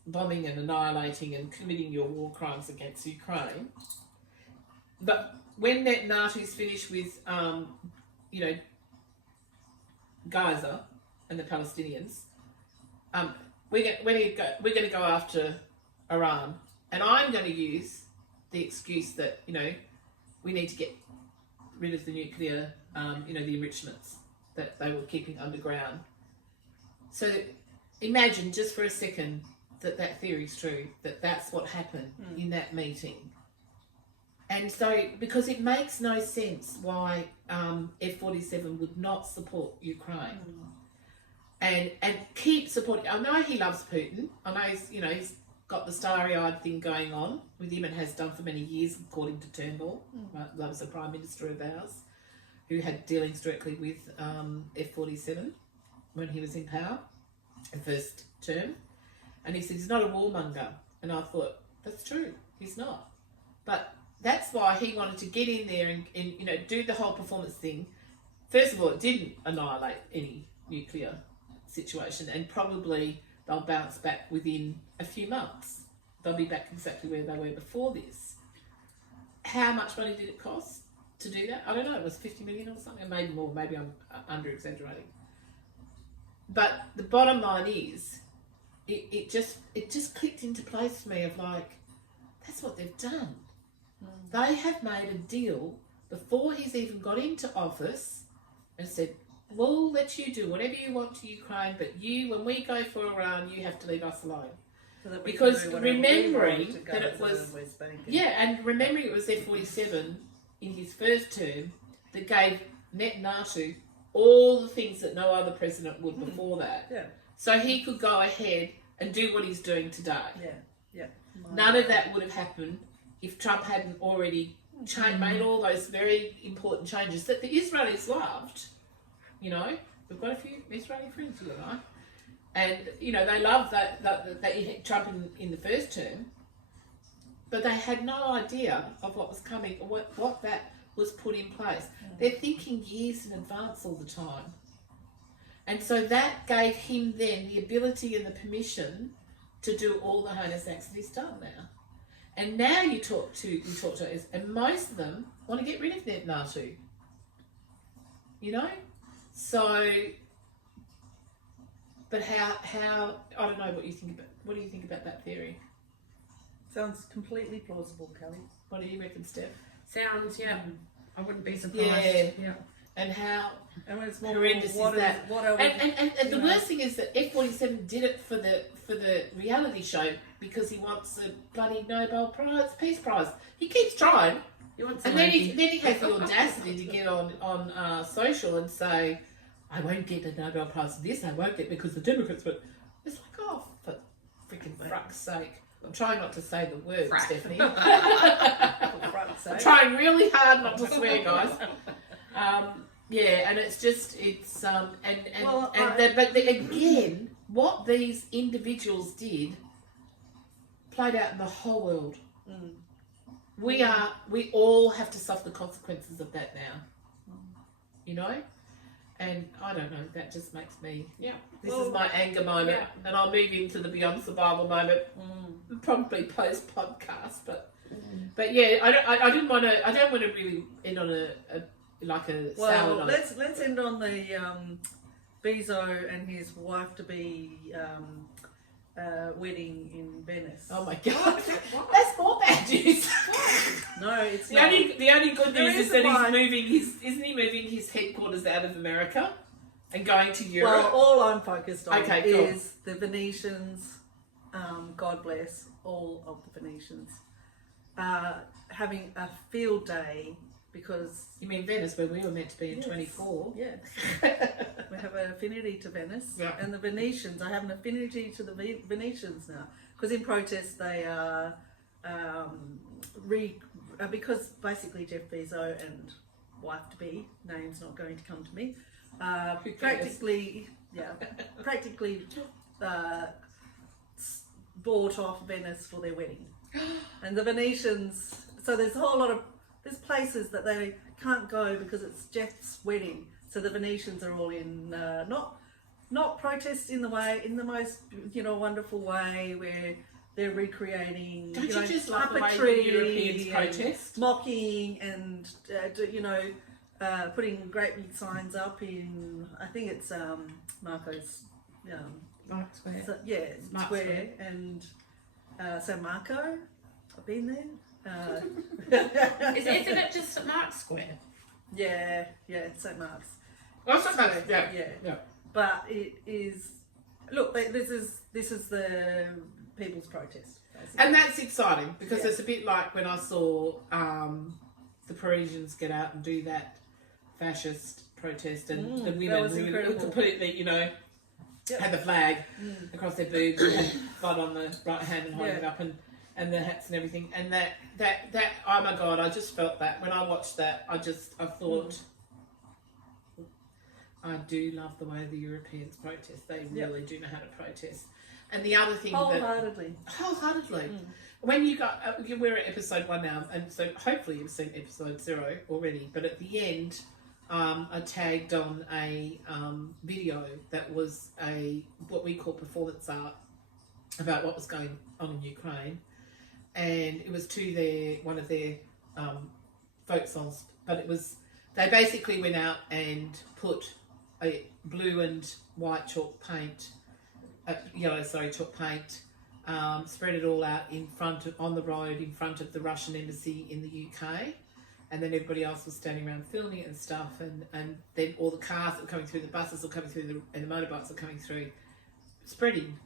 bombing and annihilating and committing your war crimes against Ukraine. But when Netanyahu's finished with Gaza and the Palestinians, we're going to go after Iran, and I'm going to use the excuse that we need to get rid of the nuclear, the enrichments that they were keeping underground. So imagine just for a second that theory's true, that's what happened in that meeting. And so, because it makes no sense why F-47 would not support Ukraine and keep supporting. I know he loves Putin. I know he's got the starry-eyed thing going on with him and has done for many years, according to Turnbull. Loves a prime minister of ours who had dealings directly with F-47 when he was in power, the first term. And he said he's not a warmonger. And I thought, that's true, he's not. But that's why he wanted to get in there and do the whole performance thing. First of all, it didn't annihilate any nuclear situation, and probably they'll bounce back within a few months. They'll be back exactly where they were before this. How much money did it cost to do that? I don't know, it was 50 million or something, maybe more, maybe I'm under-exaggerating. But the bottom line is, it just clicked into place for me of like, that's what they've done. They have made a deal before he's even got into office and said, we'll let you do whatever you want to Ukraine, but when we go for Iran, you have to leave us alone. So that because remembering that it was, and remembering it was F-47 in his first term that gave Netanyahu all the things that no other president would before that. Yeah. So he could go ahead and do what he's doing today. Yeah. None of that would have happened if Trump hadn't already made all those very important changes that the Israelis loved. We've got a few Israeli friends, you and I. And, they loved that he had Trump in the first term, but they had no idea of what was coming, or what that was put in place. They're thinking years in advance all the time. And so that gave him then the ability and the permission to do all the heinous acts that he's done now. And now you talk to us, and most of them want to get rid of their Ngātu. You know? So, but how, I don't know what you think about, what do you think about that theory? Sounds completely plausible, Kelly. What do you reckon, Steph? Sounds, yeah. I wouldn't be surprised. Yeah. And how And when it's more horrendous is that? What are we, And the worst thing is that F47 did it for the reality show because he wants a bloody Nobel Prize, Peace Prize. He keeps trying, You want and then he has the audacity to get on social and say, "I won't get the Nobel Prize for this. I won't get because the Democrats." But it's like, oh, for freaking fuck's sake! I'm trying not to say the word, Frack. Stephanie. for fright's sake. I'm trying really hard not to swear, guys. Yeah, and it's again, what these individuals did played out in the whole world. Mm. We all have to suffer the consequences of that now. You know? And I don't know, that just makes me, this is my anger moment, and I'll move into the beyond survival moment, probably post podcast, but yeah, I don't want to really end on a sour note. let's end on the Bezo and his wife to be wedding in Venice. Oh my god, that's more bad news. No, it's the not. only good There news is is that one. isn't he moving his headquarters out of America and going to Europe? Well, all I'm focused on Okay, cool. is the Venetians. God bless all of the Venetians. Having a field day because You mean Venice, where we were meant to be in 24? yeah, we have an affinity to Venice, Yeah. and the Venetians. I have an affinity to the Venetians now because in protest they are because basically Jeff Bezos and wife to be, name's not going to come to me, practically bought off Venice for their wedding, and the Venetians. So there's a whole lot of there's places that they can't go because it's Jeff's wedding. So the Venetians are all in not protest in the most wonderful way where they're recreating. Don't you just love the way puppetry the Europeans and protest? mocking and putting great big signs up in I think it's Marco's. Mark's Square. So, yeah, Mark's Square Square. and San Marco. I've been there. Isn't it just at Mark's Square? Yeah, St. Mark's. Well, sometimes, Yeah. yeah. But it is. Look, this is the people's protest, basically. And that's exciting because Yeah. it's a bit like when I saw the Parisians get out and do that fascist protest, and the that women was who were incredible. completely, Yep. had the flag across their boobs and had blood on the right hand and holding Yeah. it up and the hats and everything. And that oh my god, I just felt that when I watched that. I thought. I do love the way the Europeans protest. They really do know how to protest. And the other thing Wholeheartedly. when you got we're at episode 1 now, and so hopefully you've seen episode 0 already. But at the end, I tagged on a video that was what we call performance art about what was going on in Ukraine, and it was to one of their folk songs. But it was they basically went out and put a blue and white chalk paint. Chalk paint, spread it all out on the road in front of the Russian embassy in the UK, and then everybody else was standing around filming it and stuff, and then all the cars that were coming through, the buses were coming through, and the motorbikes were coming through, spreading,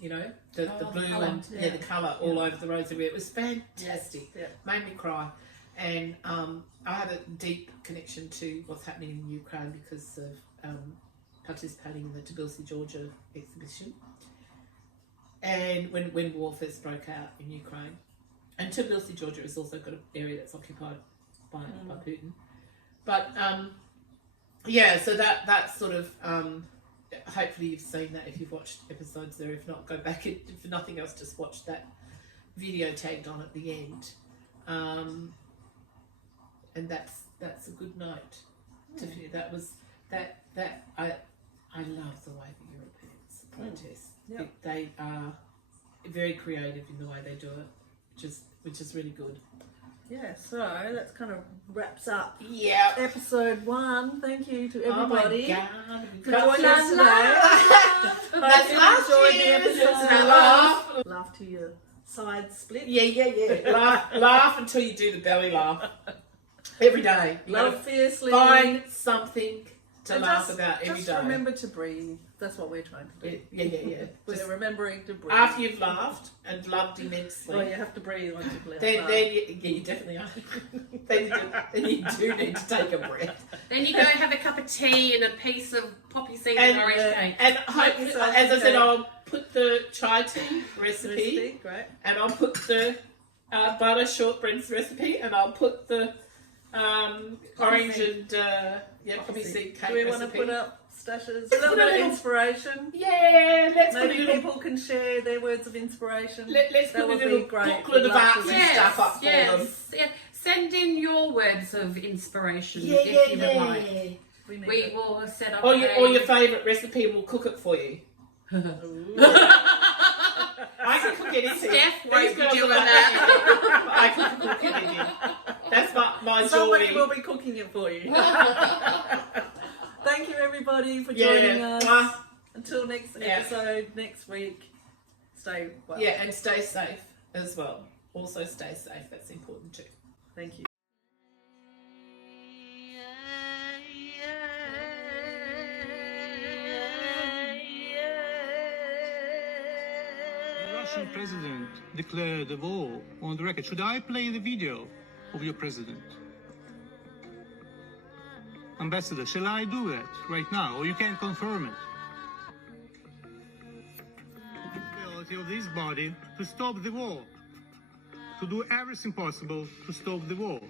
the blue colour. and the colour all over the roads everywhere. It was fantastic. Yeah. Made me cry, and I have a deep connection to what's happening in Ukraine because of participating in the Tbilisi, Georgia exhibition, and when war first broke out in Ukraine, and Tbilisi, Georgia has also got an area that's occupied by Putin, but so that's sort of hopefully you've seen that if you've watched episodes there. If not, go back and for nothing else, just watch that video tagged on at the end, and that's a good note. That was that I love the way the Europeans protest. Yeah. They are very creative in the way they do it, which is really good. Yeah, so that kind of wraps up Yeah. episode 1. Thank you to Oh my everybody God. for joining us today. Let's laugh, enjoyed the cheers. episode. Let's laugh. Laugh to your side split. Yeah. laugh until you do the belly laugh. Every day. You Love gotta fiercely. find something to And laugh just, about every just day. remember to breathe. That's what we're trying to do. Yeah. We're Just remembering to breathe. after you've laughed and loved immensely. Oh, you have to breathe once you've left. Then you definitely are. then you do need to take a breath. Then you go have a cup of tea and a piece of poppy seed and orange cake. And hope, yourself as I a said, cake. I'll put the chai tea recipe, Great. and I'll put the butter shortbread recipe, and I'll put the orange seed. and poppy seed cake Do we recipe. want to put up stashes? Let's A little put a bit of little- inspiration. Yeah, let's put a Maybe little. people can share their words of inspiration. Let's That put a would be little great. booklet We'd of love to arts see and that. stuff up for them. Yeah. Send in your words of inspiration Yeah, if you would like. We need We it. will set up Or your favourite recipe, and we'll cook it for you. Ooh. I can cook anything. Steph These won't be girls doing are like, that. I can cook anything. That's my Somebody joy. will be cooking it for you. Thank you, everybody, for Yeah. joining us. Mwah. Until next Yeah. episode, next week. Stay well. Yeah, and stay safe as well. Also stay safe. That's important too. Thank you. The Russian president declared a war on the record. Should I play the video of your president? Ambassador, shall I do that right now, or you can confirm it? The ability of this body to stop the war, to do everything possible to stop the war.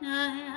I